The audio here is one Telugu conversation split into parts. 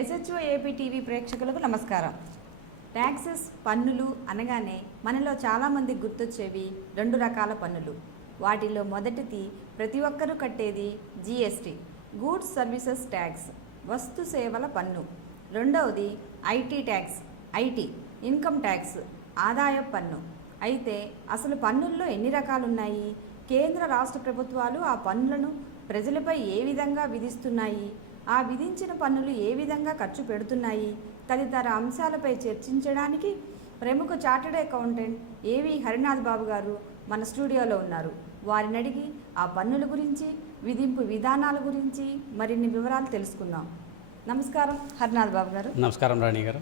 SHO ఏపీ టీవీ ప్రేక్షకులకు నమస్కారం. ట్యాక్సెస్ పన్నులు అనగానే మనలో చాలామంది గుర్తొచ్చేవి రెండు రకాల పన్నులు. వాటిలో మొదటిది ప్రతి ఒక్కరూ కట్టేది GST, గూడ్స్ సర్వీసెస్ ట్యాక్స్, వస్తు సేవల పన్ను. రెండవది IT ట్యాక్స్, ఇన్కమ్ ట్యాక్స్, ఆదాయపు పన్ను. అయితే అసలు పన్నుల్లో ఎన్ని రకాలున్నాయి? కేంద్ర రాష్ట్ర ప్రభుత్వాలు ఆ పన్నులను ప్రజలపై ఏ విధంగా విధిస్తున్నాయి? ఆ విధించిన పన్నులు ఏ విధంగా ఖర్చు పెడుతున్నాయి? తదితర అంశాలపై చర్చించడానికి ప్రముఖ చార్టెడ్ అకౌంటెంట్ ఏవి హరినాథ్ బాబు గారు మన స్టూడియోలో ఉన్నారు. వారిని అడిగి ఆ పన్నుల గురించి, విధింపు విధానాల గురించి మరిన్ని వివరాలు తెలుసుకుందాం. నమస్కారం హరినాథ్ బాబు గారు. నమస్కారం రాణి గారు.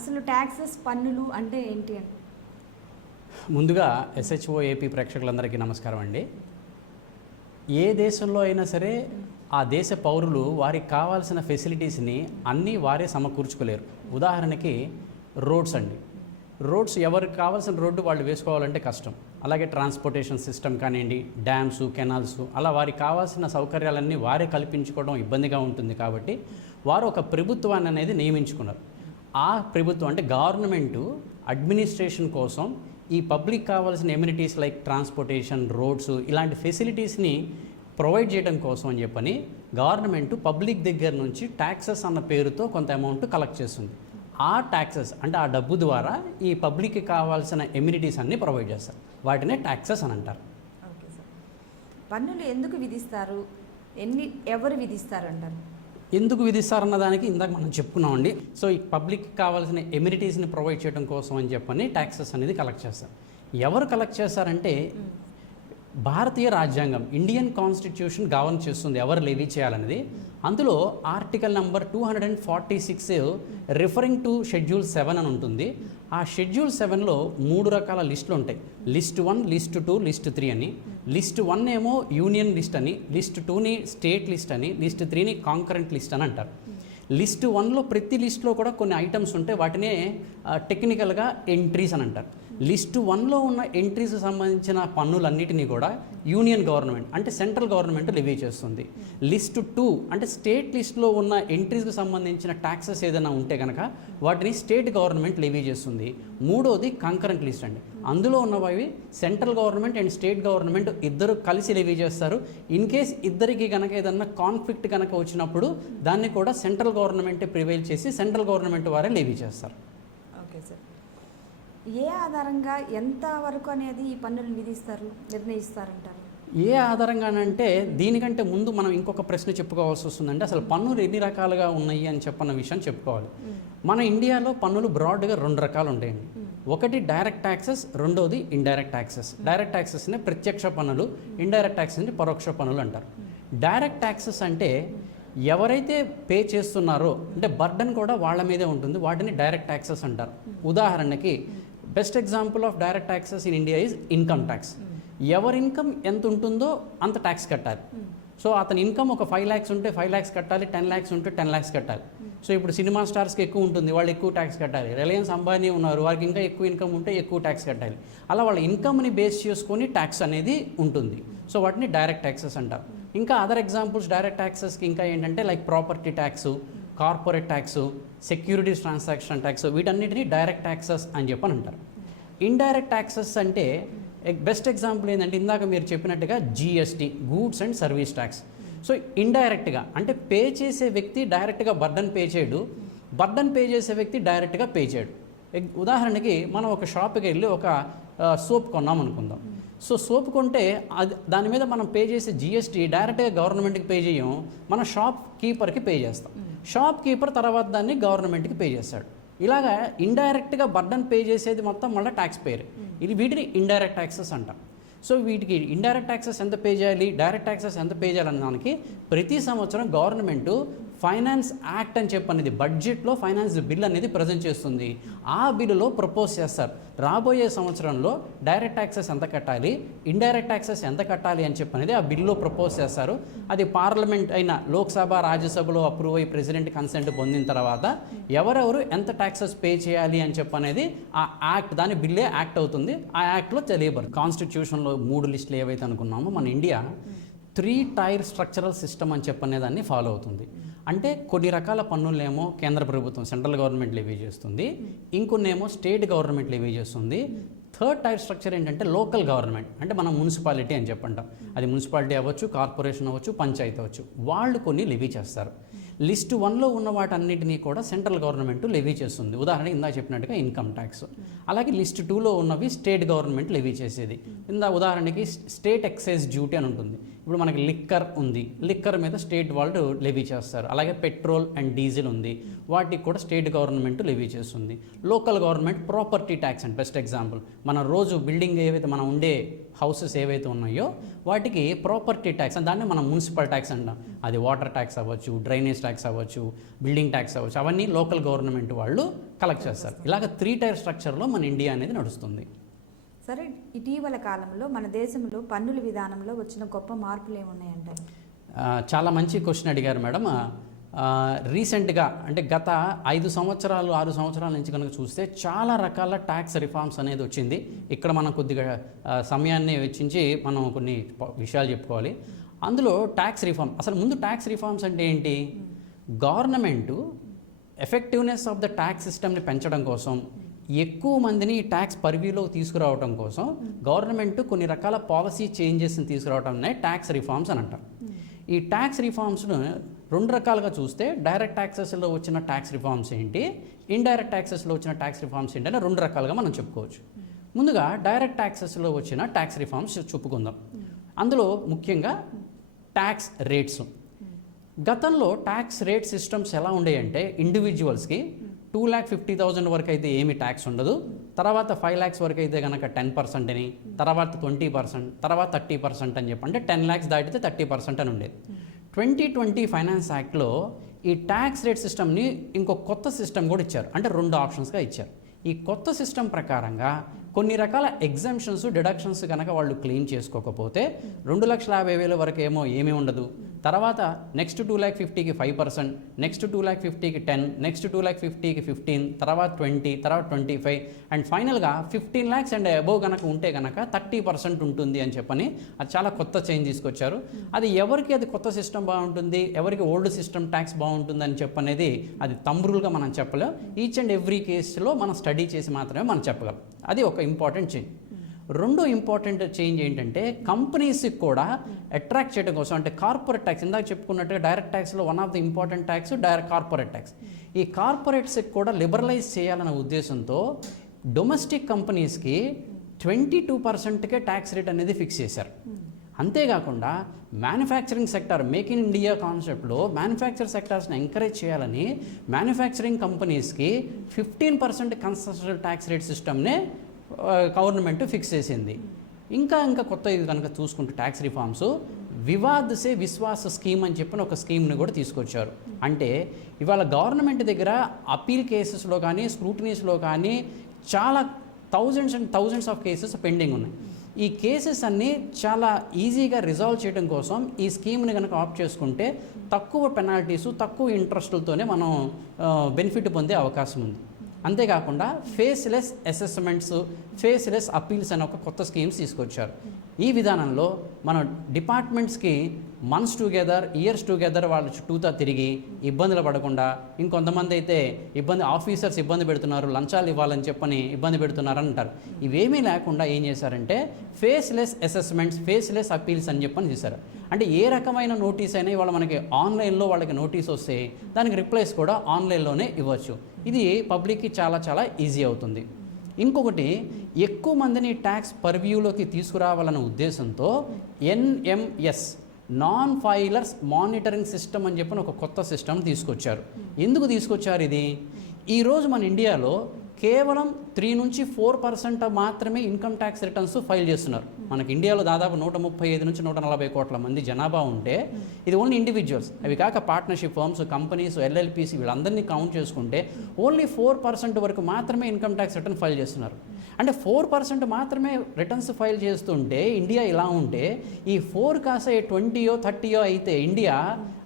అసలు ట్యాక్సెస్ పన్నులు అంటే ఏంటి అని ముందుగా SHO ఏపీ ప్రేక్షకులందరికీ నమస్కారం అండి. ఏ దేశంలో అయినా సరే ఆ దేశ పౌరులు వారికి కావాల్సిన ఫెసిలిటీస్ని అన్నీ వారే సమకూర్చుకోలేరు. ఉదాహరణకి రోడ్స్ అండి. రోడ్స్ ఎవరికి కావాల్సిన రోడ్డు వాళ్ళు వేసుకోవాలంటే కష్టం. అలాగే ట్రాన్స్పోర్టేషన్ సిస్టమ్ కానివ్వండి, డ్యామ్స్, కెనాల్స్, అలా వారికి కావాల్సిన సౌకర్యాలన్నీ వారే కల్పించుకోవడం ఇబ్బందిగా ఉంటుంది. కాబట్టి వారు ఒక ప్రభుత్వాన్ని అనేది నియమించుకున్నారు. ఆ ప్రభుత్వం అంటే గవర్నమెంటు అడ్మినిస్ట్రేషన్ కోసం ఈ పబ్లిక్ కావాల్సిన ఎమ్యూనిటీస్ లైక్ ట్రాన్స్పోర్టేషన్, రోడ్స్ ఇలాంటి ఫెసిలిటీస్ని ప్రొవైడ్ చేయడం కోసం అని చెప్పని గవర్నమెంట్ పబ్లిక్ దగ్గర నుంచి ట్యాక్సెస్ అన్న పేరుతో కొంత అమౌంట్ కలెక్ట్ చేస్తుంది. ఆ ట్యాక్సెస్ అంటే ఆ డబ్బు ద్వారా ఈ పబ్లిక్కి కావాల్సిన ఎమ్యూనిటీస్ అన్నీ ప్రొవైడ్ చేస్తారు. వాటినే ట్యాక్సెస్ అని అంటారు. Okay sir. పన్నులు ఎందుకు విధిస్తారు? ఎవరు విధిస్తారు అంటారు? ఎందుకు విధిస్తారన్న దానికి ఇందాక మనం చెప్పుకున్నామండి. సో ఈ పబ్లిక్కి కావాల్సిన ఎమ్యూనిటీస్ని ప్రొవైడ్ చేయడం కోసం అని చెప్పని ట్యాక్సెస్ అనేది కలెక్ట్ చేస్తారు. ఎవరు కలెక్ట్ చేస్తారంటే భారతీయ రాజ్యాంగం, ఇండియన్ కాన్స్టిట్యూషన్ గవర్న్ చేస్తుంది ఎవరు లెవీ చేయాలనేది. అందులో article number 246 referring to schedule 7 అని ఉంటుంది. ఆ షెడ్యూల్ 7లో 3 రకాల లిస్టులు ఉంటాయి. లిస్ట్ 1, లిస్ట్ 2, లిస్ట్ 3 అని. లిస్ట్ 1 ఏమో యూనియన్ లిస్ట్ అని, లిస్ట్ 2ని స్టేట్ లిస్ట్ అని, లిస్ట్ 3ని కాంకరెంట్ లిస్ట్ అని అంటారు. లిస్ట్ 1లో ప్రతి లిస్టులో కూడా కొన్ని ఐటమ్స్ ఉంటాయి. వాటినే టెక్నికల్గా ఎంట్రీస్ అని అంటారు. లిస్ట్ 1లో ఉన్న ఎంట్రీస్కి సంబంధించిన పన్నులన్నిటినీ కూడా యూనియన్ గవర్నమెంట్ అంటే సెంట్రల్ గవర్నమెంట్ లెవీ చేస్తుంది. లిస్ట్ 2 అంటే స్టేట్ లిస్ట్లో ఉన్న ఎంట్రీస్కి సంబంధించిన ట్యాక్సెస్ ఏదైనా ఉంటే కనుక వాటిని స్టేట్ గవర్నమెంట్ లెవీ చేస్తుంది. మూడోది కంకరెంట్ లిస్ట్ అండి. అందులో ఉన్నవి central government and state government ఇద్దరు కలిసి లెవీ చేస్తారు. ఇన్ కేస్ ఇద్దరికి కనుక ఏదన్నా కాన్ఫ్లిక్ట్ కనుక వచ్చినప్పుడు దాన్ని కూడా సెంట్రల్ గవర్నమెంటే ప్రివైల్ చేసి సెంట్రల్ గవర్నమెంట్ వారే లెవీ చేస్తారు. Okay sir. ఏ ఆధారంగా ఎంత వరకు అనేది ఈ పన్నులు విధిస్తారు, నిర్ణయిస్తారంటారు? ఏ ఆధారంగానంటే దీనికంటే ముందు మనం ఇంకొక ప్రశ్న చెప్పుకోవాల్సి వస్తుందంటే అసలు పన్నులు ఎన్ని రకాలుగా ఉన్నాయి అని చెప్పన్న విషయం చెప్పుకోవాలి. మన ఇండియాలో పన్నులు బ్రాడ్గా 2 రకాలు ఉంటాయండి. ఒకటి డైరెక్ట్ ట్యాక్సెస్, రెండోది ఇండైరెక్ట్ ట్యాక్సెస్. డైరెక్ట్ ట్యాక్సెస్ని ప్రత్యక్ష పన్నులు, ఇండైరెక్ట్ ట్యాక్సెస్ని పరోక్ష పన్నులు అంటారు. డైరెక్ట్ ట్యాక్సెస్ అంటే ఎవరైతే పే చేస్తున్నారో అంటే బర్డన్ కూడా వాళ్ళ మీదే ఉంటుంది. వాటిని డైరెక్ట్ ట్యాక్సెస్ అంటారు. ఉదాహరణకి best example of direct taxes in India is income tax. ఎవరి ఇన్కమ్ ఎంత ఉంటుందో అంత ట్యాక్స్ కట్టాలి. సో అతని ఇన్కమ్ ఒక 5 lakhs ఉంటే 5 lakhs కట్టాలి, 10 lakhs ఉంటే 10 lakhs కట్టాలి. సో ఇప్పుడు సినిమా స్టార్స్కి ఎక్కువ ఉంటుంది, వాళ్ళు ఎక్కువ ట్యాక్స్ కట్టాలి. రిలయన్స్ అంబానీ ఉన్నారు, వారికి ఇంకా ఎక్కువ ఇన్కమ్ ఉంటే ఎక్కువ ట్యాక్స్ కట్టాలి. అలా వాళ్ళ ఇన్కమ్ని బేస్ చేసుకొని ట్యాక్స్ అనేది ఉంటుంది. సో వాటిని డైరెక్ట్ ట్యాక్సెస్ అంటారు. ఇంకా అదర్ ఎగ్జాంపుల్స్ డైరెక్ట్ ట్యాక్సెస్కి ఇంకా ఏంటంటే like property tax, corporate tax, securities transaction tax, వీటన్నిటిని డైరెక్ట్ ట్యాక్సెస్ అని చెప్పని అంటారు. ఇండైరెక్ట్ ట్యాక్సెస్ అంటే బెస్ట్ ఎగ్జాంపుల్ ఏంటంటే ఇందాక మీరు చెప్పినట్టుగా GST, goods and service tax. So ఇండైరెక్ట్గా అంటే పే చేసే వ్యక్తి డైరెక్ట్గా బర్డన్ పే చేయడు, బర్డన్ పే చేసే వ్యక్తి డైరెక్ట్గా పే చేయడు. ఉదాహరణకి మనం ఒక షాప్కి వెళ్ళి ఒక సోప్ కొన్నాం అనుకుందాం. సో సోప్ కొంటే దాని మీద మనం పే చేసే GST డైరెక్ట్గా గవర్నమెంట్కి పే చేయం, మన షాప్ కీపర్కి పే చేస్తాం. షాప్ కీపర్ తర్వాత దాన్ని గవర్నమెంట్కి పే చేస్తాడు. ఇలాగా ఇండైరెక్ట్గా బర్డన్ పే చేసేది మొత్తం మళ్ళీ ట్యాక్స్ పేర్. వీటిని ఇండైరెక్ట్ ట్యాక్సెస్ అంటాం. సో వీటికి ఇండైరెక్ట్ ట్యాక్సెస్ ఎంత పే చేయాలి, డైరెక్ట్ ట్యాక్సెస్ ఎంత పే చేయాలన్న దానికి ప్రతి సంవత్సరం గవర్నమెంటు ఫైనాన్స్ యాక్ట్ అని చెప్పనేది బడ్జెట్లో ఫైనాన్స్ బిల్ అనేది ప్రజెంట్ చేస్తుంది. ఆ బిల్లులో ప్రపోజ్ చేస్తారు రాబోయే సంవత్సరంలో డైరెక్ట్ ట్యాక్సెస్ ఎంత కట్టాలి, ఇండైరెక్ట్ ట్యాక్సెస్ ఎంత కట్టాలి అని చెప్పనేది ఆ బిల్లులో ప్రపోజ్ చేస్తారు. అది పార్లమెంట్ అయిన లోక్సభ, రాజ్యసభలో అప్రూవ్ అయ్యి ప్రెసిడెంట్ కన్సెంట్ పొందిన తర్వాత ఎవరెవరు ఎంత ట్యాక్సెస్ పే చేయాలి అని చెప్పనేది ఆ యాక్ట్, దాని బిల్లే యాక్ట్ అవుతుంది. ఆ యాక్ట్లో తెలియబడుతుంది. కాన్స్టిట్యూషన్లో 3 లిస్టులు ఏవైతే అనుకున్నామో మన ఇండియా 3 tier స్ట్రక్చరల్ సిస్టమ్ అని చెప్పనే దాన్ని ఫాలో అవుతుంది. అంటే కొన్ని రకాల పన్నులేమో కేంద్ర ప్రభుత్వం సెంట్రల్ గవర్నమెంట్ లెవీ చేస్తుంది, ఇంకొన్నేమో స్టేట్ గవర్నమెంట్ లెవీ చేస్తుంది. థర్డ్ టైర్ స్ట్రక్చర్ ఏంటంటే లోకల్ గవర్నమెంట్, అంటే మనం మున్సిపాలిటీ అని చెప్పంటాం. అది మున్సిపాలిటీ అవ్వచ్చు, కార్పొరేషన్ అవ్వచ్చు, పంచాయతీ అవ్వచ్చు, వాళ్ళు కొన్ని లెవీ చేస్తారు. లిస్ట్ 1లో ఉన్న వాటన్నిటినీ కూడా సెంట్రల్ గవర్నమెంట్ లెవీ చేస్తుంది. ఉదాహరణకి ఇందా చెప్పినట్టుగా ఇన్కమ్ ట్యాక్స్. అలాగే లిస్ట్ 2లో ఉన్నవి స్టేట్ గవర్నమెంట్ లెవీ చేసేది. ఉదాహరణకి స్టేట్ ఎక్సైజ్ డ్యూటీ అని ఉంటుంది. ఇప్పుడు మనకి లిక్కర్ ఉంది, లిక్కర్ మీద స్టేట్ వాళ్ళు లెవీ చేస్తారు. అలాగే పెట్రోల్ అండ్ డీజిల్ ఉంది, వాటికి కూడా స్టేట్ గవర్నమెంట్ లెవీ చేస్తుంది. Local government property tax and best example, మన రోజు బిల్డింగ్ ఏవైతే మనం ఉండే హౌసెస్ ఏవైతే ఉన్నాయో వాటికి ప్రాపర్టీ ట్యాక్స్ అని, దాన్ని మనం మున్సిపల్ ట్యాక్స్ అంటాం. అది వాటర్ ట్యాక్స్ అవ్వచ్చు, డ్రైనేజ్ ట్యాక్స్ అవ్వచ్చు, బిల్డింగ్ ట్యాక్స్ అవ్వచ్చు, అవన్నీ లోకల్ గవర్నమెంట్ వాళ్ళు కలెక్ట్ చేస్తారు. ఇలాగ 3 టైర్ స్ట్రక్చర్లో మన ఇండియా అనేది నడుస్తుంది. సరే, ఇటీవల కాలంలో మన దేశంలో పన్నుల విధానంలో వచ్చిన గొప్ప మార్పులు ఏమున్నాయంటారు? చాలా మంచి క్వశ్చన్ అడిగారు మేడం. రీసెంట్గా అంటే గత 5 సంవత్సరాలు 6 సంవత్సరాల నుంచి కనుక చూస్తే చాలా రకాల ట్యాక్స్ రిఫార్మ్స్ అనేది వచ్చింది. ఇక్కడ మనం కొద్దిగా సమయాన్ని వెచ్చించి మనం కొన్ని విషయాలు చెప్పుకోవాలి. అందులో ట్యాక్స్ రిఫార్మ్, అసలు ముందు ట్యాక్స్ రిఫార్మ్స్ అంటే ఏంటి? Government effectiveness of the tax సిస్టమ్ని పెంచడం కోసం, ఎక్కువ మందిని ట్యాక్స్ పరివ్యూలోకి తీసుకురావడం కోసం గవర్నమెంట్ కొన్ని రకాల పాలసీ చేంజెస్ని తీసుకురావడంనే ట్యాక్స్ రిఫార్మ్స్ అని అంటారు. ఈ ట్యాక్స్ రిఫార్మ్స్ను 2 రకాలుగా చూస్తే డైరెక్ట్ ట్యాక్సెస్లో వచ్చిన ట్యాక్స్ రిఫార్మ్స్ ఏంటి, ఇండైరెక్ట్ ట్యాక్సెస్లో వచ్చిన ట్యాక్స్ రిఫార్మ్స్ ఏంటి అని 2 రకాలుగా మనం చెప్పుకోవచ్చు. ముందుగా డైరెక్ట్ ట్యాక్సెస్లో వచ్చిన ట్యాక్స్ రిఫార్మ్స్ చెప్పుకుందాం. అందులో ముఖ్యంగా ట్యాక్స్ రేట్స్. గతంలో ట్యాక్స్ రేట్ సిస్టమ్స్ ఎలా ఉండేయంటే ఇండివిజువల్స్కి 2,50,000 వరకు అయితే ఏమి ట్యాక్స్ ఉండదు, తర్వాత 5 lakhs వరకు అయితే కనుక 10% అని, తర్వాత 20%, తర్వాత 30% అని చెప్పి, అంటే 10 lakhs దాటితే 30% అని ఉండేది. 2020 ఫైనాన్స్ యాక్ట్లో ఈ ట్యాక్స్ రేట్ సిస్టమ్ని ఇంకో కొత్త సిస్టమ్ కూడా ఇచ్చారు, అంటే 2 ఆప్షన్స్గా ఇచ్చారు. ఈ కొత్త సిస్టమ్ ప్రకారంగా కొన్ని రకాల ఎగ్జామ్షన్స్, డిడక్షన్స్ కనుక వాళ్ళు క్లెయిమ్ చేసుకోకపోతే 2,50,000 వరకు ఏమో ఏమీ ఉండదు, తర్వాత నెక్స్ట్ 2,50,000కి 5%, నెక్స్ట్ 2,50,000కి 10, నెక్స్ట్ 2,50,000కి 15, తర్వాత 20, తర్వాత 25, అండ్ ఫైనల్గా 15 lakhs అండ్ అబోవ్ కనుక ఉంటే కనుక 30% ఉంటుంది అని చెప్పని అది చాలా కొత్త చేంజ్ తీసుకొచ్చారు. అది ఎవరికి అది కొత్త సిస్టమ్ బాగుంటుంది, ఎవరికి ఓల్డ్ సిస్టమ్ ట్యాక్స్ బాగుంటుంది అని చెప్పనేది అది తంబ్రులుగా మనం చెప్పలేం. ఈచ్ అండ్ ఎవ్రీ కేసులో మనం స్టడీ చేసి మాత్రమే మనం చెప్పగలం. అది ఒక ఇంపార్టెంట్ చేంజ్. 2 ఇంపార్టెంట్ చేంజ్ ఏంటంటే కంపెనీస్కి కూడా అట్రాక్ట్ చేయడం కోసం, అంటే కార్పొరేట్ ట్యాక్స్, ఇందాక చెప్పుకున్నట్టుగా డైరెక్ట్ ట్యాక్స్లో one of the important tax corporate tax. ఈ కార్పొరేట్స్కి కూడా లిబరలైజ్ చేయాలన్న ఉద్దేశంతో డొమెస్టిక్ కంపెనీస్కి 22%కే ట్యాక్స్ రేట్ అనేది ఫిక్స్ చేశారు. అంతేకాకుండా manufacturing sector, make in India కాన్సెప్ట్లో మ్యానుఫ్యాక్చర్ సెక్టార్స్ని ఎంకరేజ్ చేయాలని మ్యానుఫ్యాక్చరింగ్ కంపెనీస్కి 15% కన్సెషనల్ ట్యాక్స్ రేట్ సిస్టమ్నే గవర్నమెంట్ ఫిక్స్ చేసింది. ఇంకా కొత్త ఇది కనుక చూసుకుంటే tax reforms, Vivad se Vishwas scheme అని చెప్పిన ఒక స్కీమ్ని కూడా తీసుకొచ్చారు. అంటే ఇవాళ గవర్నమెంట్ దగ్గర అపీల్ కేసెస్లో కానీ, స్క్రూటనీస్లో కానీ చాలా థౌజండ్స్ ఆఫ్ కేసెస్ పెండింగ్ ఉన్నాయి. ఈ కేసెస్ అన్నీ చాలా ఈజీగా రిజాల్వ్ చేయడం కోసం ఈ స్కీమ్ని కనుక ఆప్ట్ చేసుకుంటే తక్కువ పెనాల్టీసు, తక్కువ ఇంట్రెస్టులతోనే మనం బెనిఫిట్ పొందే అవకాశం ఉంది. అంతేకాకుండా ఫేస్లెస్ అసెస్మెంట్స్, ఫేస్లెస్ అపీల్స్ అనే ఒక కొత్త స్కీమ్స్ తీసుకొచ్చారు. ఈ విధానంలో మన డిపార్ట్మెంట్స్కి మంత్స్ టుగెదర్, ఇయర్స్ టుగెదర్ వాళ్ళ చుట్టూతా తిరిగి ఇబ్బందులు పడకుండా, ఇంకొంతమంది అయితే ఆఫీసర్స్ ఇబ్బంది పెడుతున్నారు, లంచాలు ఇవ్వాలని చెప్పని ఇబ్బంది పెడుతున్నారని అంటారు. ఇవేమీ లేకుండా ఏం చేశారంటే ఫేస్లెస్ అసెస్మెంట్స్, ఫేస్లెస్ అపీల్స్ అని చెప్పని చేశారు. అంటే ఏ రకమైన నోటీస్ అయినా ఇవాళ మనకి ఆన్లైన్లో వాళ్ళకి నోటీస్ వస్తే దానికి రిప్లైస్ కూడా ఆన్లైన్లోనే ఇవ్వచ్చు. ఇది పబ్లిక్కి చాలా ఈజీ అవుతుంది. ఇంకొకటి, ఎక్కువ మందిని ట్యాక్స్ పర్వ్యూలోకి తీసుకురావాలన్న ఉద్దేశంతో NMS, నాన్ ఫైలర్స్ మానిటరింగ్ సిస్టమ్ అని చెప్పిన ఒక కొత్త సిస్టమ్ తీసుకొచ్చారు. ఎందుకు తీసుకొచ్చారు ఇది? ఈరోజు మన ఇండియాలో కేవలం 3 నుంచి 4% మాత్రమే ఇన్కమ్ ట్యాక్స్ రిటర్న్స్ ఫైల్ చేస్తున్నారు. మనకి ఇండియాలో దాదాపు 135 నుంచి 140 కోట్ల మంది జనాభా ఉంటే ఇది ఓన్లీ ఇండివిజువల్స్. అవి కాక పార్ట్నర్షిప్ ఫర్మ్స్, కంపెనీస్, LLPs వీళ్ళందరినీ కౌంట్ చేసుకుంటే ఓన్లీ 4% వరకు మాత్రమే ఇన్కమ్ ట్యాక్స్ రిటర్న్ ఫైల్ చేస్తున్నారు. అంటే 4% మాత్రమే రిటర్న్స్ ఫైల్ చేస్తుంటే ఇండియా ఇలా ఉంటే, ఈ 4 కాసే 20 30 అయితే ఇండియా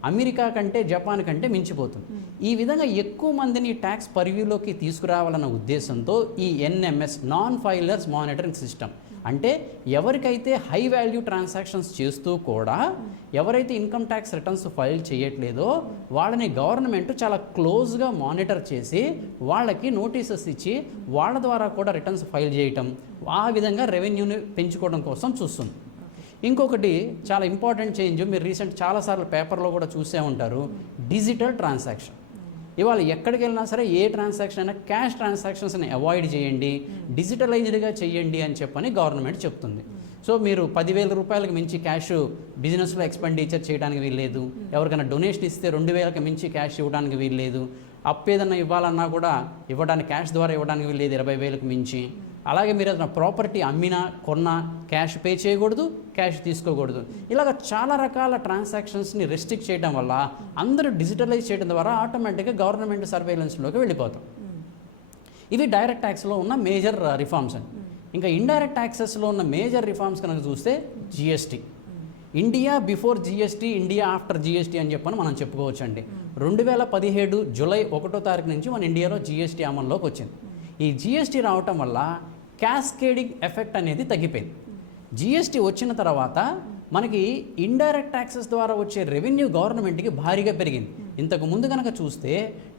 అమెరికా కంటే జపాన్ కంటే మించిపోతుంది. ఈ విధంగా ఎక్కువ మందిని ట్యాక్స్ పర్వ్యూలోకి తీసుకురావాలన్న ఉద్దేశంతో ఈ ఎన్ఎంఎస్, నాన్ ఫైలర్స్ మానిటరింగ్ సిస్టమ్, అంటే ఎవరికైతే హై వాల్యూ ట్రాన్సాక్షన్స్ చేస్తూ కూడా ఎవరైతే ఇన్కమ్ ట్యాక్స్ రిటర్న్స్ ఫైల్ చేయట్లేదో వాళ్ళని గవర్నమెంట్ చాలా క్లోజ్గా మానిటర్ చేసి వాళ్ళకి నోటీసెస్ ఇచ్చి వాళ్ళ ద్వారా కూడా రిటర్న్స్ ఫైల్ చేయటం, ఆ విధంగా రెవెన్యూని పెంచుకోవడం కోసం చూస్తుంది. ఇంకొకటి చాలా ఇంపార్టెంట్ చేంజ్, మీరు రీసెంట్ చాలాసార్లు పేపర్లో కూడా చూసే ఉంటారు, డిజిటల్ ట్రాన్సాక్షన్. ఇవాళ ఎక్కడికి వెళ్ళినా సరే ఏ ట్రాన్సాక్షన్ అయినా క్యాష్ ట్రాన్సాక్షన్స్ని అవాయిడ్ చేయండి, డిజిటలైజ్డ్గా చేయండి అని చెప్పని గవర్నమెంట్ చెప్తుంది. సో మీరు 10,000 రూపాయలకు మించి క్యాష్ బిజినెస్లో ఎక్స్పెండిచర్ చేయడానికి వీల్లేదు, ఎవరికైనా డొనేషన్ ఇస్తే 2,000కి మించి క్యాష్ ఇవ్వడానికి వీల్లేదు, అప్పు ఏదన్నా ఇవ్వాలన్నా కూడా ఇవ్వడానికి క్యాష్ ద్వారా ఇవ్వడానికి వీల్లేదు 20,000కి మించి. అలాగే మీరు ఏదైనా ప్రాపర్టీ అమ్మినా కొన్నా క్యాష్ పే చేయకూడదు, క్యాష్ తీసుకోకూడదు. ఇలాగ చాలా రకాల ట్రాన్సాక్షన్స్ని రెస్ట్రిక్ట్ చేయడం వల్ల అందరూ డిజిటలైజ్ చేయడం ద్వారా ఆటోమేటిక్గా గవర్నమెంట్ సర్వేలెన్స్లోకి వెళ్ళిపోతాం. ఇవి డైరెక్ట్ ట్యాక్స్లో ఉన్న మేజర్ రిఫార్మ్స్ అండి. ఇంకా ఇండైరెక్ట్ ట్యాక్సెస్లో ఉన్న మేజర్ రిఫార్మ్స్ కనుక చూస్తే GST, India before GST, India after GST అని చెప్పని మనం చెప్పుకోవచ్చు అండి. 2017 జూలై 1వ తారీఖు నుంచి మన ఇండియాలో జిఎస్టీ అమల్లోకి వచ్చింది. ఈ జిఎస్టీ రావటం వల్ల క్యాస్కేడింగ్ ఎఫెక్ట్ అనేది తగ్గిపోయింది. జిఎస్టీ వచ్చిన తర్వాత మనకి ఇండైరెక్ట్ ట్యాక్సెస్ ద్వారా వచ్చే రెవెన్యూ గవర్నమెంట్కి భారీగా పెరిగింది. ఇంతకు ముందు కనుక చూస్తే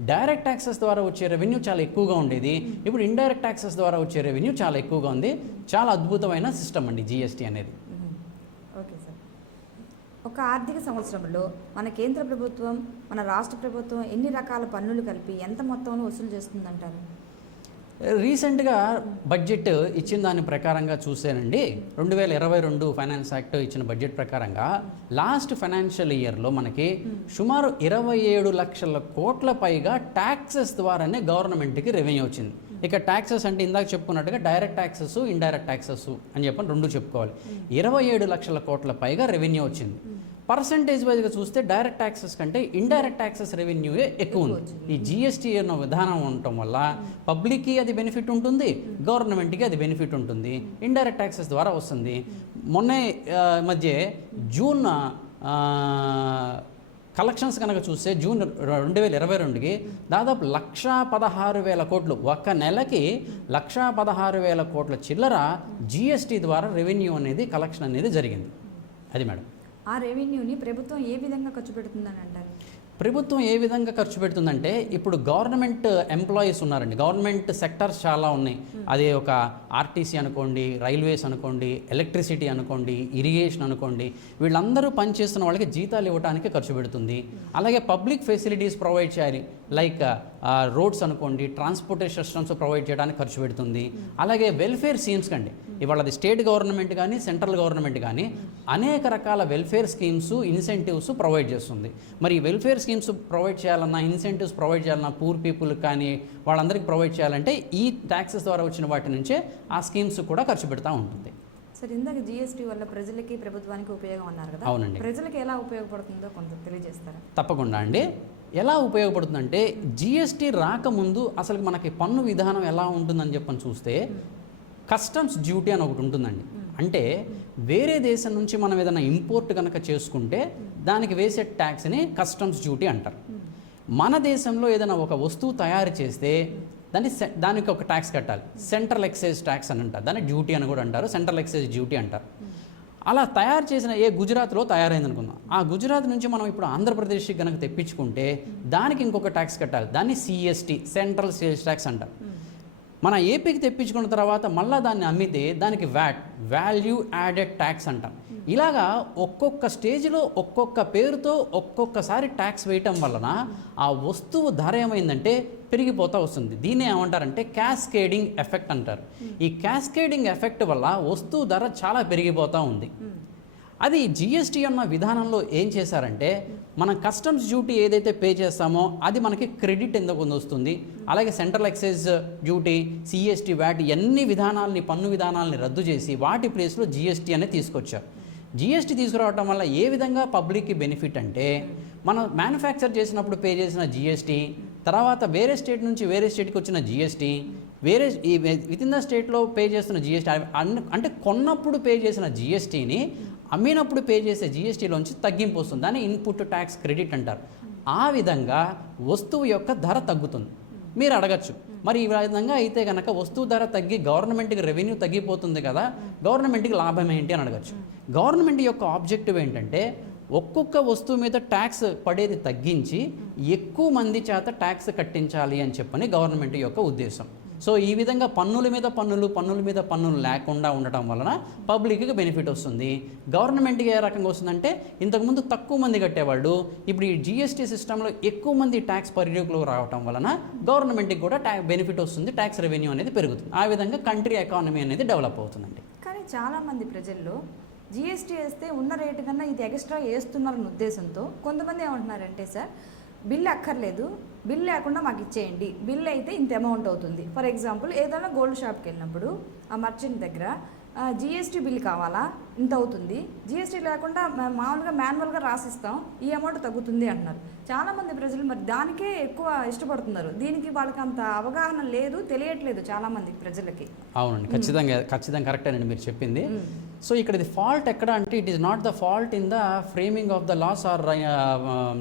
డైరెక్ట్ ట్యాక్సెస్ ద్వారా వచ్చే రెవెన్యూ చాలా ఎక్కువగా ఉండేది, ఇప్పుడు ఇండైరెక్ట్ ట్యాక్సెస్ ద్వారా వచ్చే రెవెన్యూ చాలా ఎక్కువగా ఉంది. చాలా అద్భుతమైన సిస్టమ్ అండి జిఎస్టీ అనేది. ఓకే సార్, ఒక ఆర్థిక సంవత్సరంలో మన కేంద్ర ప్రభుత్వం, మన రాష్ట్ర ప్రభుత్వం ఎన్ని రకాల పన్నులు కలిపి ఎంత మొత్తంలో వసూలు చేస్తుందంటారు? రీసెంట్గా బడ్జెట్ ఇచ్చిన దాని ప్రకారంగా చూసానండి, 2022 ఫైనాన్స్ యాక్ట్ ఇచ్చిన బడ్జెట్ ప్రకారంగా లాస్ట్ ఫైనాన్షియల్ ఇయర్లో మనకి సుమారు 27 లక్షల కోట్ల పైగా ట్యాక్సెస్ ద్వారానే గవర్నమెంట్కి రెవెన్యూ వచ్చింది. ఇక ట్యాక్సెస్ అంటే ఇందాక చెప్పుకున్నట్టుగా డైరెక్ట్ ట్యాక్సెస్, ఇండైరెక్ట్ ట్యాక్సెస్ అని చెప్పని రెండు చెప్పుకోవాలి. 27 లక్షల కోట్ల పైగా రెవెన్యూ వచ్చింది. పర్సంటేజ్ వైజ్గా చూస్తే డైరెక్ట్ ట్యాక్సెస్ కంటే ఇండైరెక్ట్ ట్యాక్సెస్ రెవెన్యూయే ఎక్కువ ఉంది. ఈ జిఎస్టీ అన్న విధానం ఉండటం వల్ల పబ్లిక్కి అది బెనిఫిట్ ఉంటుంది, గవర్నమెంట్కి అది బెనిఫిట్ ఉంటుంది, ఇండైరెక్ట్ ట్యాక్సెస్ ద్వారా వస్తుంది. మొన్న మధ్య జూన్ కలెక్షన్స్ కనుక చూస్తే జూన్ 2022కి దాదాపు 116,000 కోట్లు, ఒక్క నెలకి 116,000 కోట్ల చిల్లర జిఎస్టీ ద్వారా రెవెన్యూ అనేది కలెక్షన్ అనేది జరిగింది. అది మేడం. ఆ రెవెన్యూని ప్రభుత్వం ఏ విధంగా ఖర్చు పెడుతుందని అంటారు? ప్రభుత్వం ఏ విధంగా ఖర్చు పెడుతుందంటే, ఇప్పుడు గవర్నమెంట్ ఎంప్లాయీస్ ఉన్నారండి, గవర్నమెంట్ సెక్టర్స్ చాలా ఉన్నాయి. అదే ఒక ఆర్టీసీ అనుకోండి, రైల్వేస్ అనుకోండి, ఎలక్ట్రిసిటీ అనుకోండి, ఇరిగేషన్ అనుకోండి, వీళ్ళందరూ పనిచేస్తున్న వాళ్ళకి జీతాలు ఇవ్వడానికి ఖర్చు పెడుతుంది. అలాగే పబ్లిక్ ఫెసిలిటీస్ ప్రొవైడ్ చేయాలి, లైక్ రోడ్స్ అనుకోండి, ట్రాన్స్పోర్టేషన్ సిస్టమ్స్ ప్రొవైడ్ చేయడానికి ఖర్చు పెడుతుంది. అలాగే వెల్ఫేర్ స్కీమ్స్ కండి, ఇవాళ అది స్టేట్ గవర్నమెంట్ కానీ సెంట్రల్ గవర్నమెంట్ కానీ అనేక రకాల వెల్ఫేర్ స్కీమ్స్, ఇన్సెంటివ్స్ ప్రొవైడ్ చేస్తుంది. మరి వెల్ఫేర్ స్కీమ్స్ ప్రొవైడ్ చేయాలన్నా, ఇన్సెంటివ్స్ ప్రొవైడ్ చేయాలన్నా, పూర్ పీపుల్ కానీ వాళ్ళందరికీ ప్రొవైడ్ చేయాలంటే ఈ ట్యాక్సెస్ ద్వారా వచ్చిన వాటి నుంచే ఆ స్కీమ్స్ కూడా ఖర్చు పెడతా ఉంటుంది. సార్, ఇందాక జిఎస్టీ వల్ల ప్రజలకి, ప్రభుత్వానికి ఉపయోగం అన్నారు కదా, అవునండి. ప్రజలకి ఎలా ఉపయోగపడుతుందో కొంత తెలియజేస్తారా? తప్పకుండా అండి. ఎలా ఉపయోగపడుతుందంటే, జిఎస్టీ రాకముందు అసలు మనకి పన్ను విధానం ఎలా ఉంటుందని చెప్పని చూస్తే కస్టమ్స్ డ్యూటీ అని ఒకటి ఉంటుందండి. అంటే వేరే దేశం నుంచి మనం ఏదైనా ఇంపోర్ట్ కనుక చేసుకుంటే దానికి వేసే ట్యాక్స్ని కస్టమ్స్ డ్యూటీ అంటారు. మన దేశంలో ఏదైనా ఒక వస్తువు తయారు చేస్తే దానికి ఒక ట్యాక్స్ కట్టాలి, సెంట్రల్ ఎక్సైజ్ ట్యాక్స్ అని అంటారు, దాన్ని డ్యూటీ అని కూడా అంటారు, సెంట్రల్ ఎక్సైజ్ డ్యూటీ అంటారు. అలా తయారు చేసిన గుజరాత్లో తయారైంది అనుకుందాం, ఆ గుజరాత్ నుంచి మనం ఇప్పుడు ఆంధ్రప్రదేశ్కి కనుక తెప్పించుకుంటే దానికి ఇంకొక ట్యాక్స్ కట్టాలి, దాన్ని సిఎస్టీ, సెంట్రల్ సేల్స్ ట్యాక్స్ అంటారు. మన ఏపీకి తెప్పించుకున్న తర్వాత మళ్ళీ దాన్ని అమ్మితే దానికి వాల్యూ యాడెడ్ ట్యాక్స్ అంటాం. ఇలాగా ఒక్కొక్క స్టేజ్లో ఒక్కొక్క పేరుతో ఒక్కొక్కసారి ట్యాక్స్ వేయటం వలన ఆ వస్తువు ధర ఏమైందంటే పెరిగిపోతూ వస్తుంది. దీన్ని ఏమంటారంటే క్యాస్కేడింగ్ ఎఫెక్ట్ అంటారు. ఈ క్యాస్కేడింగ్ ఎఫెక్ట్ వల్ల వస్తువు ధర చాలా పెరిగిపోతూ ఉంది. అది జిఎస్టీ అన్న విధానంలో ఏం చేశారంటే, మనం కస్టమ్స్ డ్యూటీ ఏదైతే పే చేస్తామో అది మనకి క్రెడిట్ ఎందుకు వస్తుంది, అలాగే central excise duty, CST, VAT ఎన్ని విధానాలని, పన్ను విధానాలని రద్దు చేసి వాటి ప్లేస్లో జిఎస్టీ అనేది తీసుకొచ్చారు. జిఎస్టీ తీసుకురావటం వల్ల ఏ విధంగా పబ్లిక్కి బెనిఫిట్ అంటే, మనం మ్యానుఫ్యాక్చర్ చేసినప్పుడు పే చేసిన జిఎస్టీ, తర్వాత వేరే స్టేట్ నుంచి వేరే స్టేట్కి వచ్చిన జిఎస్టీ, వేరే విత్ ఇన్ ద స్టేట్లో పే చేస్తున్న జిఎస్టీ, అంటే కొన్నప్పుడు పే చేసిన జిఎస్టీని అమ్మినప్పుడు పే చేసే జిఎస్టీలోంచి తగ్గింపు వస్తుంది, దాన్ని ఇన్పుట్ ట్యాక్స్ క్రెడిట్ అంటారు. ఆ విధంగా వస్తువు యొక్క ధర తగ్గుతుంది. మీరు అడగచ్చు, మరి ఈ విధంగా అయితే కనుక వస్తువు ధర తగ్గి గవర్నమెంట్కి రెవెన్యూ తగ్గిపోతుంది కదా, గవర్నమెంట్కి లాభం ఏంటి అని అడగచ్చు. గవర్నమెంట్ యొక్క ఆబ్జెక్టివ్ ఏంటంటే ఒక్కొక్క వస్తువు మీద ట్యాక్స్ పడేది తగ్గించి ఎక్కువ మంది చేత ట్యాక్స్ కట్టించాలి అని చెప్పని గవర్నమెంట్ యొక్క ఉద్దేశం. సో ఈ విధంగా పన్నుల మీద పన్నులు లేకుండా ఉండటం వలన పబ్లిక్కి బెనిఫిట్ వస్తుంది. గవర్నమెంట్కి ఏ రకంగా వస్తుందంటే ఇంతకుముందు తక్కువ మంది కట్టేవాళ్ళు, ఇప్పుడు ఈ జిఎస్టీ సిస్టంలో ఎక్కువ మంది ట్యాక్స్ పరిధిలోకి రావటం వలన గవర్నమెంట్కి కూడా బెనిఫిట్ వస్తుంది, ట్యాక్స్ రెవెన్యూ అనేది పెరుగుతుంది. ఆ విధంగా కంట్రీ ఎకానమీ అనేది డెవలప్ అవుతుందండి. కానీ చాలామంది ప్రజల్లో జిఎస్టీ వేస్తే ఉన్న రేటు కన్నా ఇది ఎక్స్ట్రా వేస్తున్నారన్న ఉద్దేశంతో కొంతమంది ఏమంటున్నారంటే, సార్ బిల్ అక్కర్లేదు, బిల్ లేకుండా మాకు ఇచ్చేయండి, బిల్ అయితే ఇంత అమౌంట్ అవుతుంది. ఫర్ ఎగ్జాంపుల్ ఏదైనా గోల్డ్ షాప్కి వెళ్ళినప్పుడు ఆ మర్చెంట్ దగ్గర జిఎస్టీ బిల్ కావాలా, ఇంత అవుతుంది, జిఎస్టీ లేకుండా మామూలుగా మాన్యువల్గా రాసిస్తాం, ఈ అమౌంట్ తగ్గుతుంది అంటున్నారు. చాలామంది ప్రజలు మరి దానికే ఎక్కువ ఇష్టపడుతున్నారు. దీనికి వాళ్ళకి అంత అవగాహన లేదు, తెలియట్లేదు చాలామంది ప్రజలకి. అవునండి, ఖచ్చితంగా కరెక్టేనండి మీరు చెప్పింది. సో ఇక్కడ ఇది ఫాల్ట్ ఎక్కడ అంటే, it is not the fault in the framing of the laws or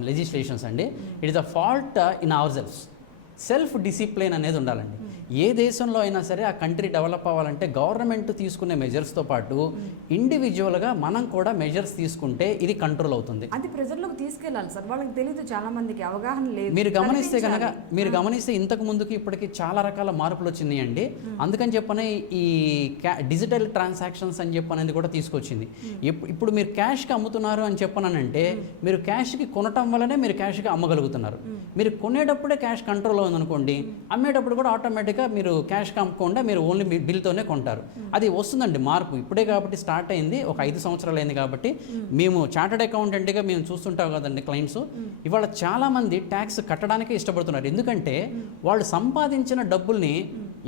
legislations అండి. It is the fault in our self discipline అనేది ఉండాలండి. ఏ దేశంలో అయినా సరే ఆ కంట్రీ డెవలప్ అవ్వాలంటే గవర్నమెంట్ తీసుకునే మెజర్స్తో పాటు ఇండివిజువల్గా మనం కూడా మెజర్స్ తీసుకుంటే ఇది కంట్రోల్ అవుతుంది. అది ప్రజల్లోకి తీసుకెళ్ళాలి సార్, వాళ్ళకి తెలియదు, చాలా మందికి అవగాహన లేదు. మీరు గమనిస్తే ఇంతకు ముందుకి ఇప్పటికి చాలా రకాల మార్పులు వచ్చినాయండి. అందుకని చెప్పనే ఈ డిజిటల్ ట్రాన్సాక్షన్స్ అని చెప్పనేది కూడా తీసుకొచ్చింది. ఇప్పుడు మీరు క్యాష్కి అమ్ముతున్నారు అని చెప్పనంటే మీరు క్యాష్కి కొనటం వల్లనే మీరు క్యాష్కి అమ్మగలుగుతున్నారు. మీరు కొనేటప్పుడే క్యాష్ కంట్రోల్ ఉందనుకోండి, అమ్మేటప్పుడు కూడా ఆటోమేటిక్గా మీరు క్యాష్ అమ్మకుండా మీరు ఓన్లీ బిల్తోనే కొంటారు. అది వస్తుందండి మార్పు. ఇప్పుడే కాబట్టి స్టార్ట్ అయింది, ఒక 5 సంవత్సరాలు అయింది కాబట్టి. మేము చార్టర్డ్ అకౌంటెంట్గా మేము చూస్తుంటాం కదండి క్లయింట్స్, ఇవాళ చాలామంది ట్యాక్స్ కట్టడానికే ఇష్టపడుతున్నారు. ఎందుకంటే వాళ్ళు సంపాదించిన డబ్బుల్ని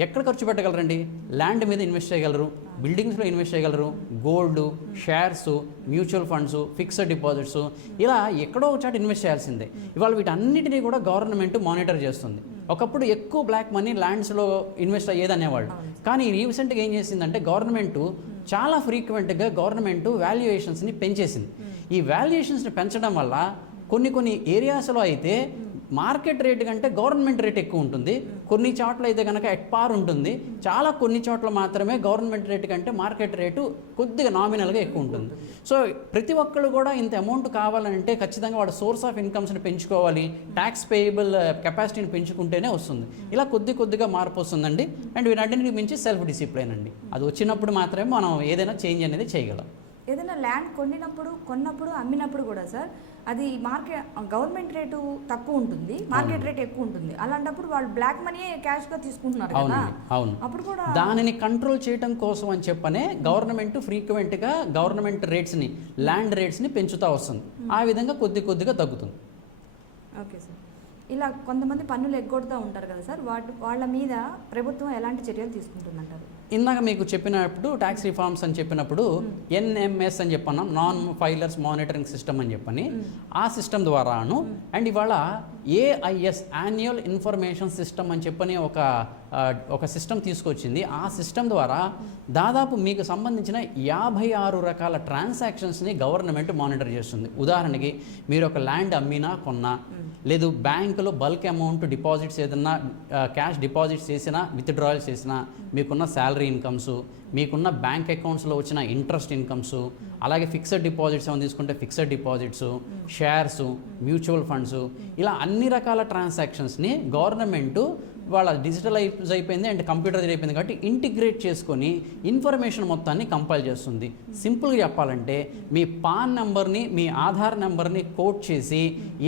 ఎక్కడ ఖర్చు పెట్టగలరండి? ల్యాండ్ మీద ఇన్వెస్ట్ చేయగలరు, బిల్డింగ్స్లో ఇన్వెస్ట్ చేయగలరు, gold, shares, mutual funds, fixed deposits, ఇలా ఎక్కడో ఒక చాట ఇన్వెస్ట్ చేయాల్సిందే. ఇవాళ వీటన్నిటినీ కూడా గవర్నమెంట్ మానిటర్ చేస్తుంది. ఒకప్పుడు ఎక్కువ బ్లాక్ మనీ ల్యాండ్స్లో ఇన్వెస్ట్ అయ్యేది అనేవాళ్ళు. కానీ రీసెంట్గా ఏం చేసిందంటే గవర్నమెంట్ చాలా ఫ్రీక్వెంట్గా గవర్నమెంట్ వాల్యుయేషన్స్ని పెంచేసింది. ఈ వాల్యుయేషన్స్ని పెంచడం వల్ల కొన్ని ఏరియాస్లో అయితే మార్కెట్ రేటు కంటే గవర్నమెంట్ రేట్ ఎక్కువ ఉంటుంది, కొన్ని చోట్ల అయితే కనుక ఎట్ పార్ ఉంటుంది, కొన్ని చోట్ల మాత్రమే గవర్నమెంట్ రేటు కంటే మార్కెట్ రేటు కొద్దిగా నామినల్గా ఎక్కువ ఉంటుంది. సో ప్రతి ఒక్కళ్ళు కూడా ఇంత అమౌంట్ కావాలంటే ఖచ్చితంగా వాడు సోర్స్ ఆఫ్ ఇన్కమ్స్ని పెంచుకోవాలి, ట్యాక్స్ పేయబుల్ కెపాసిటీని పెంచుకుంటేనే వస్తుంది. ఇలా కొద్దిగా మార్పు వస్తుందండి. అండ్ వీటన్నిటికి మించి సెల్ఫ్ డిసిప్లిన్ అండి, అది వచ్చినప్పుడు మాత్రమే మనం ఏదైనా చేంజ్ అనేది చేయగలం. ఏదైనా ల్యాండ్ కొన్నప్పుడు అమ్మినప్పుడు కూడా సార్ అది గవర్నమెంట్ రేటు తక్కువ ఉంటుంది, మార్కెట్ రేట్ ఎక్కువ ఉంటుంది. అలాంటప్పుడు వాళ్ళు బ్లాక్ మనీ క్యాష్గా తీసుకుంటున్నారు కదా. అవును, అప్పుడు కూడా దానిని కంట్రోల్ చేయడం కోసం అని చెప్పనే గవర్నమెంట్ ఫ్రీక్వెంట్గా గవర్నమెంట్ రేట్స్ని, ల్యాండ్ రేట్స్ని పెంచుతూ వస్తుంది. ఆ విధంగా కొద్దిగా తగ్గుతుంది. ఓకే సార్, ఇలా కొంతమంది పన్నులు ఎగ్గొడుతూ ఉంటారు కదా సార్, వాళ్ళ మీద ప్రభుత్వం ఎలాంటి చర్యలు తీసుకుంటుందంటారు? ఇందాక మీకు చెప్పినప్పుడు ట్యాక్స్ రిఫార్మ్స్ అని చెప్పినప్పుడు ఎన్ఎంఎస్ అని చెప్పన్నాం, నాన్ ఫైలర్స్ మానిటరింగ్ సిస్టమ్ అని చెప్పని, ఆ సిస్టమ్ ద్వారాను అండ్ ఇవాళ ఏఐఎస్ యాన్యువల్ ఇన్ఫర్మేషన్ సిస్టమ్ అని చెప్పని ఒక సిస్టమ్ తీసుకొచ్చింది. ఆ సిస్టమ్ ద్వారా దాదాపు మీకు సంబంధించిన 56 రకాల ట్రాన్సాక్షన్స్ని గవర్నమెంట్ మానిటర్ చేస్తుంది. ఉదాహరణకి మీరు ఒక ల్యాండ్ అమ్మినా కొన్నా, లేదు బ్యాంకులో బల్క్ అమౌంట్ డిపాజిట్స్ ఏదన్నా క్యాష్ డిపాజిట్స్ చేసినా, విత్డ్రాయల్స్ చేసినా, మీకున్న శాలరీ ఇన్కమ్స్, మీకున్న బ్యాంక్ అకౌంట్స్లో వచ్చిన ఇంట్రెస్ట్ ఇన్కమ్స్, అలాగే ఫిక్స్డ్ డిపాజిట్స్ ఏమైనా తీసుకుంటే fixed deposits, shares, mutual funds, ఇలా అన్ని రకాల ట్రాన్సాక్షన్స్ని గవర్నమెంటు వాళ్ళ డిజిటలైజ్ అయిపోయింది అండ్ కంప్యూటరైజ్ అయిపోయింది కాబట్టి ఇంటిగ్రేట్ చేసుకొని ఇన్ఫర్మేషన్ మొత్తాన్ని కంపైల్ చేస్తుంది. సింపుల్గా చెప్పాలంటే మీ పాన్ నెంబర్ని, మీ ఆధార్ నెంబర్ని కోడ్ చేసి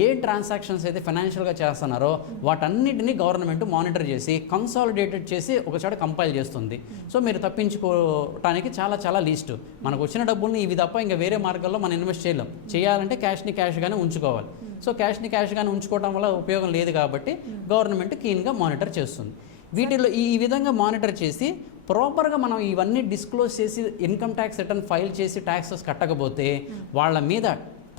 ఏ ట్రాన్సాక్షన్స్ అయితే ఫైనాన్షియల్గా చేస్తున్నారో వాటన్నిటిని గవర్నమెంట్ మానిటర్ చేసి కన్సాలిడేటెడ్ చేసి ఒకచోట కంపైల్ చేస్తుంది. సో మీరు తప్పించుకోవటానికి చాలా లీస్ట్. మనకు వచ్చిన డబ్బుల్ని ఇవి తప్ప ఇంకా వేరే మార్గాల్లో మనం ఇన్వెస్ట్ చేయలేం. చేయాలంటే క్యాష్ని క్యాష్గానే ఉంచుకోవాలి. సో క్యాష్ని క్యాష్గానే ఉంచుకోవడం వల్ల ఉపయోగం లేదు కాబట్టి గవర్నమెంట్ క్లీన్గా మానిటర్ చేస్తుంది. వీటిల్లో ఈ విధంగా మానిటర్ చేసి ప్రాపర్గా మనం ఇవన్నీ డిస్క్లోజ్ చేసి ఇన్కమ్ ట్యాక్స్ రిటర్న్ ఫైల్ చేసి ట్యాక్సెస్ కట్టకపోతే వాళ్ళ మీద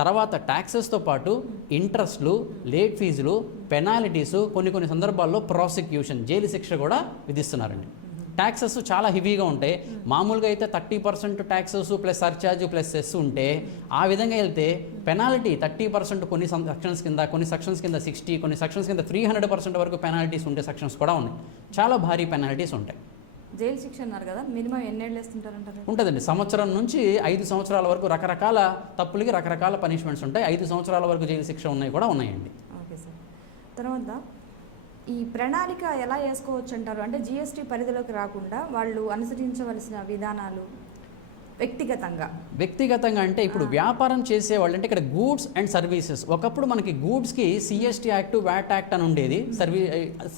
తర్వాత ట్యాక్సెస్తో పాటు ఇంట్రెస్ట్లు, లేట్ ఫీజులు, పెనాల్టీసు, కొన్ని సందర్భాల్లో ప్రాసిక్యూషన్, జైలు శిక్ష కూడా విధిస్తున్నారండి. ట్యాక్సెస్ చాలా హెవీగా ఉంటాయి. మామూలుగా అయితే 30% taxes plus surcharge plus cess ఉంటే, ఆ విధంగా వెళ్తే పెనాల్టీ 30% కొన్ని సెక్షన్స్ కింద, కొన్ని సెక్షన్స్ కింద 60, కొన్ని సెక్షన్స్ కింద 300% వరకు పెనాల్టీస్ ఉండే సెక్షన్స్ కూడా ఉన్నాయి. చాలా భారీ పెనాల్టీస్ ఉంటాయి. జైలు శిక్ష అన్నారు కదా, మినిమం ఎన్నేళ్ళు వేస్తుంటారంటారు? ఉంటుందండి, సంవత్సరం నుంచి 5 సంవత్సరాల వరకు. రకరకాల తప్పులకి రకరకాల పనిష్మెంట్స్ ఉంటాయి. 5 సంవత్సరాల వరకు జైలు శిక్ష ఉన్నాయి కూడా ఉన్నాయండి. Okay sir. తర్వాత ఈ ప్రణాళిక ఎలా వేసుకోవచ్చు అంటారు? అంటే జిఎస్టీ పరిధిలోకి రాకుండా వాళ్ళు అనుసరించవలసిన విధానాలు వ్యక్తిగతంగా అంటే ఇప్పుడు వ్యాపారం చేసేవాళ్ళు అంటే ఇక్కడ గూడ్స్ అండ్ సర్వీసెస్. ఒకప్పుడు మనకి గూడ్స్కి సిఎస్టీ యాక్ట్, వ్యాట్ యాక్ట్ అని ఉండేది,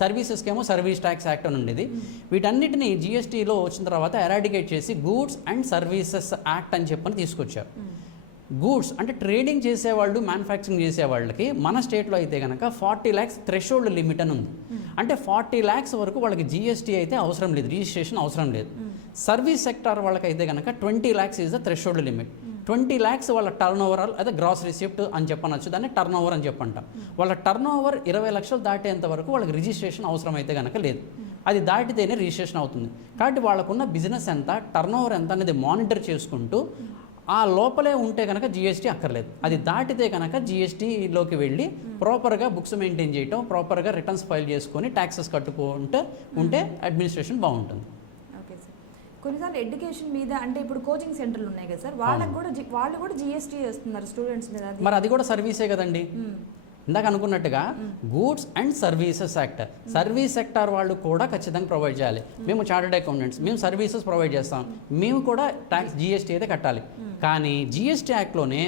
సర్వీసెస్కి ఏమో సర్వీస్ ట్యాక్స్ యాక్ట్ అని ఉండేది. వీటన్నిటిని జిఎస్టీలో వచ్చిన తర్వాత ఎరాడికేట్ చేసి గూడ్స్ అండ్ సర్వీసెస్ యాక్ట్ అని చెప్పని తీసుకొచ్చారు. గూడ్స్ అంటే ట్రేడింగ్ చేసేవాళ్ళు, మ్యానుఫ్యాక్చరింగ్ చేసేవాళ్ళకి మన స్టేట్లో అయితే కనుక 40 lakhs థ్రెషోల్డ్ లిమిట్ అని ఉంది. అంటే 40 lakhs వరకు వాళ్ళకి జిఎస్టీ అయితే అవసరం లేదు, రిజిస్ట్రేషన్ అవసరం లేదు. సర్వీస్ సెక్టార్ వాళ్ళకైతే కనుక 20 lakhs is the threshold limit. 20 lakhs వాళ్ళ టర్న్ ఓవర్ అదే గ్రాస్ రిసిప్ట్ అని చెప్పనొచ్చు, దాన్ని టర్న్ ఓవర్ అని చెప్పంటాం. వాళ్ళ టర్న్ ఓవర్ 20 లక్షలు దాటేంత వరకు వాళ్ళకి రిజిస్ట్రేషన్ అవసరం అయితే కనుక లేదు. అది దాటితేనే రిజిస్ట్రేషన్ అవుతుంది. కాబట్టి వాళ్ళకున్న బిజినెస్ ఎంత, టర్న్ ఓవర్ ఎంత అనేది మానిటర్ చేసుకుంటూ ఆ లోపలే ఉంటే కనుక జిఎస్టీ అక్కర్లేదు. అది దాటితే కనుక జిఎస్టీలోకి వెళ్ళి ప్రాపర్గా బుక్స్ మెయింటైన్ చేయటం, ప్రాపర్గా రిటర్న్స్ ఫైల్ చేసుకొని ట్యాక్సెస్ కట్టుకుంటే అడ్మినిస్ట్రేషన్ బాగుంటుంది. Okay sir. కొన్నిసార్లు ఎడ్యుకేషన్ మీద అంటే ఇప్పుడు కోచింగ్ సెంటర్లు ఉన్నాయి కదా సార్, వాళ్ళు కూడా జిఎస్టీ చేస్తున్నారు స్టూడెంట్స్ మీద. మరి అది కూడా సర్వీసే కదండి. ఇందాక అనుకున్నట్టుగా goods and services act, service sector వాళ్ళు కూడా ఖచ్చితంగా ప్రొవైడ్ చేయాలి. మేము చార్టర్డ్ అకౌంటెంట్స్, మేము సర్వీసెస్ ప్రొవైడ్ చేస్తాం, మేము కూడా ట్యాక్స్ జిఎస్టీ అయితే కట్టాలి. కానీ జిఎస్టీ యాక్ట్లోనే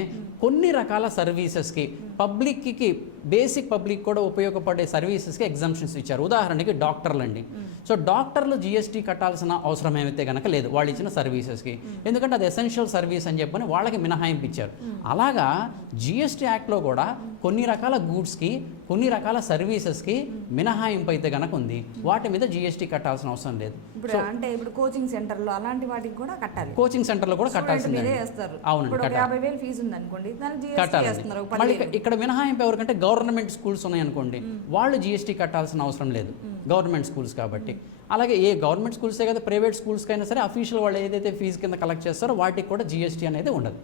కొన్ని రకాల సర్వీసెస్కి, పబ్లిక్కి, బేసిక్ పబ్లిక్ కూడా ఉపయోగపడే సర్వీసెస్కి ఎగ్జామ్షన్స్ ఇచ్చారు. ఉదాహరణకి డాక్టర్లు అండి. సో డాక్టర్లు జిఎస్టీ కట్టాల్సిన అవసరం ఏమైతే కనుక లేదు వాళ్ళు ఇచ్చిన సర్వీసెస్కి, ఎందుకంటే అది ఎసెన్షియల్ సర్వీస్ అని చెప్పని వాళ్ళకి మినహాయింపు ఇచ్చారు. అలాగా జిఎస్టీ యాక్ట్లో కూడా కొన్ని రకాల గూడ్స్కి, కొన్ని రకాల సర్వీసెస్కి మినహాయింపు అయితే కనుక ఉంది. వాటి మీద జిఎస్టీ కట్టాల్సిన అవసరం లేదు. ఇప్పుడు కోచింగ్ సెంటర్లో అలాంటి వాటికి కూడా కట్టాలి. కోచింగ్ సెంటర్లో కూడా కట్టాల్సిందే. అవునండి, 50,000 ఫీజు ఉంది అనుకోండి, కట్టాలి. మళ్ళీ ఇక్కడ మినహాయింపు ఎవరికంటే గవర్నమెంట్ స్కూల్స్ ఉన్నాయనుకోండి, వాళ్ళు జిఎస్టీ కట్టాల్సిన అవసరం లేదు, గవర్నమెంట్ స్కూల్స్ కాబట్టి. అలాగే ఏ గవర్నమెంట్ స్కూల్సే కదా, ప్రైవేట్ స్కూల్స్కి అయినా సరే అఫీషియల్ వాళ్ళు ఏదైతే ఫీజు కింద కలెక్ట్ చేస్తారో వాటికి కూడా జిఎస్టీ అనేది ఉండదు.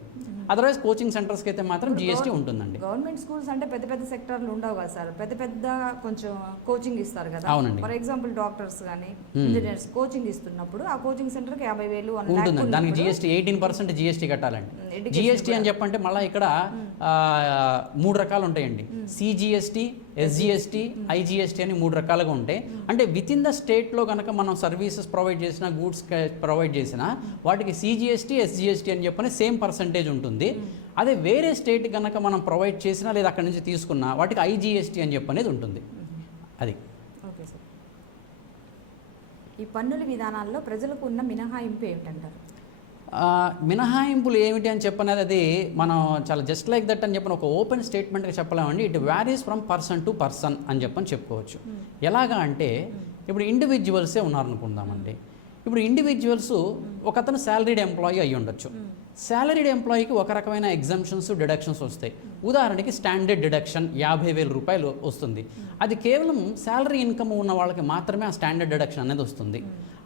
అదర్వైజ్ కోచింగ్ సెంటర్స్కి అయితే మాత్రం జిఎస్టీ ఉంటుందండి. గవర్నమెంట్ స్కూల్స్ అంటే పెద్ద పెద్ద సెక్టర్లు ఉండవు కదా సార్, పెద్ద కొంచెం కోచింగ్ ఇస్తారు కదా. అవునండి. ఫర్ ఎగ్జాంపుల్ డాక్టర్స్ కానీ ఇంజనీర్స్ కోచింగ్ ఇస్తున్నప్పుడు ఆ కోచింగ్ సెంటర్కి 50,000 ఉంటుందండి. దానికి జిఎస్టీ 18% జిఎస్టీ కట్టాలండి. జిఎస్టీ అని చెప్పంటే మళ్ళీ ఇక్కడ 3 రకాలు ఉంటాయండి. సిజిఎస్టీ, ఎస్జిఎస్టీ, ఐజిఎస్టీ అని 3 రకాలుగా ఉంటాయి. అంటే విత్ ఇన్ ద స్టేట్లో కనుక మనం సర్వీసెస్ ప్రొవైడ్ చేసిన, గూడ్స్ ప్రొవైడ్ చేసిన వాటికి సిజిఎస్టీ, ఎస్జిఎస్టీ అని చెప్పని సేమ్ పర్సంటేజ్ ఉంటుంది. అదే వేరే స్టేట్ కనుక మనం ప్రొవైడ్ చేసినా లేదా అక్కడి నుంచి తీసుకున్నా వాటికి ఐజిఎస్టీ అని చెప్పనేది ఉంటుంది. అది ఓకే సార్. ఈ పన్నుల విధానాల్లో ప్రజలకు ఉన్న మినహాయింపు ఏమిటంటారు? మినహాయింపులు ఏమిటి అని చెప్పనేది అది మనం చాలా జస్ట్ లైక్ దట్ అని చెప్పిన ఒక ఓపెన్ స్టేట్మెంట్గా చెప్పలేమండి. It varies from person to person అని చెప్పని చెప్పుకోవచ్చు. ఎలాగా అంటే ఇప్పుడు ఇండివిజువల్సే ఉన్నారనుకుందామండి. ఇప్పుడు ఇండివిజువల్స్ ఒక అతను శాలరీడ్ ఎంప్లాయీ అయ్యి ఉండొచ్చు. శాలరీడ్ ఎంప్లాయీకి ఒక రకమైన ఎగ్జామ్షన్స్, డిడక్షన్స్ వస్తాయి. ఉదాహరణకి స్టాండర్డ్ డిడక్షన్ 50,000 రూపాయలు వస్తుంది. అది కేవలం శాలరీ ఇన్కమ్ ఉన్న వాళ్ళకి మాత్రమే ఆ స్టాండర్డ్ డిడక్షన్ అనేది వస్తుంది.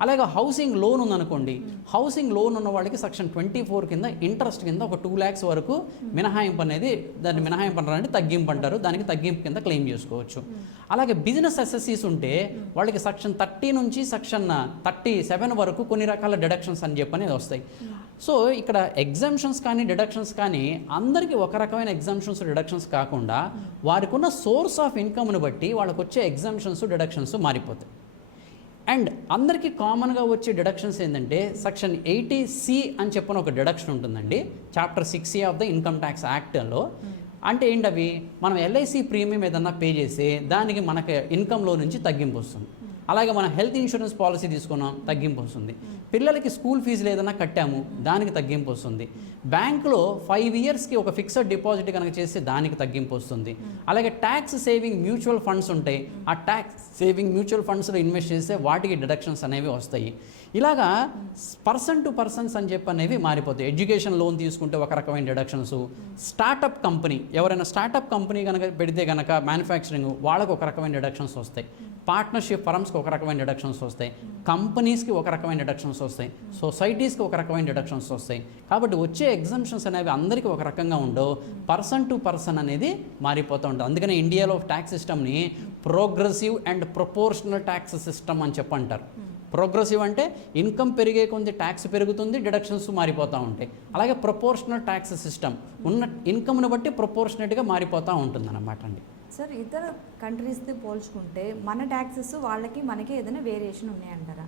అలాగే హౌసింగ్ లోన్ ఉందనుకోండి, హౌసింగ్ లోన్ ఉన్న వాళ్ళకి సెక్షన్ 24 కింద ఇంట్రెస్ట్ కింద ఒక 2 lakhs వరకు మినహాయింపు అనేది, దాన్ని మినహాయింపు అంటే తగ్గింపు అంటారు, దానికి తగ్గింపు కింద క్లెయిమ్ చేసుకోవచ్చు. అలాగే బిజినెస్ ఎస్ఎస్సీస్ ఉంటే వాళ్ళకి సెక్షన్ 30 నుంచి సెక్షన్ 37 వరకు కొన్ని రకాల డిడక్షన్స్ అని చెప్పని వస్తాయి. సో ఇక్కడ ఎగ్జామ్షన్స్ కానీ డిడక్షన్స్ కానీ అందరికీ ఒక రకమైన ఎగ్జామ్షన్స్, డిడక్షన్స్ కాకుండా వారికి ఉన్న సోర్స్ ఆఫ్ ఇన్కమ్ని బట్టి వాళ్ళకి వచ్చే ఎగ్జామ్షన్స్, డిడక్షన్స్ మారిపోతాయి. అండ్ అందరికీ కామన్గా వచ్చే డిడక్షన్స్ ఏంటంటే సెక్షన్ 80C అని చెప్పిన ఒక డిడక్షన్ ఉంటుందండి, chapter 6A of the income tax యాక్ట్లో. అంటే ఏంటవి, మనం ఎల్ఐసి ప్రీమియం ఏదన్నా పే చేసి దానికి మనకి ఇన్కంలో నుంచి తగ్గింపు వస్తుంది. అలాగే మనం హెల్త్ ఇన్సూరెన్స్ పాలసీ తీసుకున్నాం, తగ్గింపు వస్తుంది. పిల్లలకి స్కూల్ ఫీజులు ఏదైనా కట్టాము, దానికి తగ్గింపు వస్తుంది. బ్యాంకులో 5 yearsకి ఒక ఫిక్స్డ్ డిపాజిట్ కనుక చేస్తే దానికి తగ్గింపు వస్తుంది. అలాగే ట్యాక్స్ సేవింగ్ మ్యూచువల్ ఫండ్స్ ఉంటాయి, ఆ ట్యాక్స్ సేవింగ్ మ్యూచువల్ ఫండ్స్లో ఇన్వెస్ట్ చేస్తే వాటికి డిడక్షన్స్ అనేవి వస్తాయి. ఇలాగా పర్సన్ టు పర్సన్స్ అని చెప్పి అనేవి మారిపోతాయి. ఎడ్యుకేషన్ లోన్ తీసుకుంటే ఒక రకమైన డిడక్షన్స్, స్టార్టప్ కంపెనీ ఎవరైనా స్టార్టప్ కంపెనీ కనుక పెడితే కనుక మ్యానుఫ్యాక్చరింగ్ వాళ్ళకు ఒక రకమైన డిడక్షన్స్ వస్తాయి. పార్ట్నర్షిప్ ఫర్మ్స్కి ఒక రకమైన డిడక్షన్స్ వస్తాయి, కంపెనీస్కి ఒక రకమైన డిడక్షన్స్ వస్తాయి, సొసైటీస్కి ఒక రకమైన డిడక్షన్స్ వస్తాయి. కాబట్టి వచ్చే ఎగ్జంప్షన్స్ అనేవి అందరికీ ఒక రకంగా ఉండవు, పర్సన్ టు పర్సన్ అనేది మారిపోతూ ఉంటుంది. అందుకనే ఇండియాలో ట్యాక్స్ సిస్టమ్ని progressive and proportional tax system అని చెప్పంటారు. ప్రోగ్రెసివ్ అంటే ఇన్కమ్ పెరిగే కొంత ట్యాక్స్ పెరుగుతుంది, డిడక్షన్స్ మారిపోతూ ఉంటాయి. అలాగే ప్రొపోర్షనల్ ట్యాక్స్ సిస్టమ్ ఉన్న ఇన్కమ్ను బట్టి ప్రొపోర్షనేట్గా మారిపోతూ ఉంటుంది అన్నమాట అండి. సార్, ఇతర కంట్రీస్తో పోల్చుకుంటే మన ట్యాక్సెస్ వాళ్ళకి మనకి ఏదైనా వేరియేషన్ ఉన్నాయంటారా?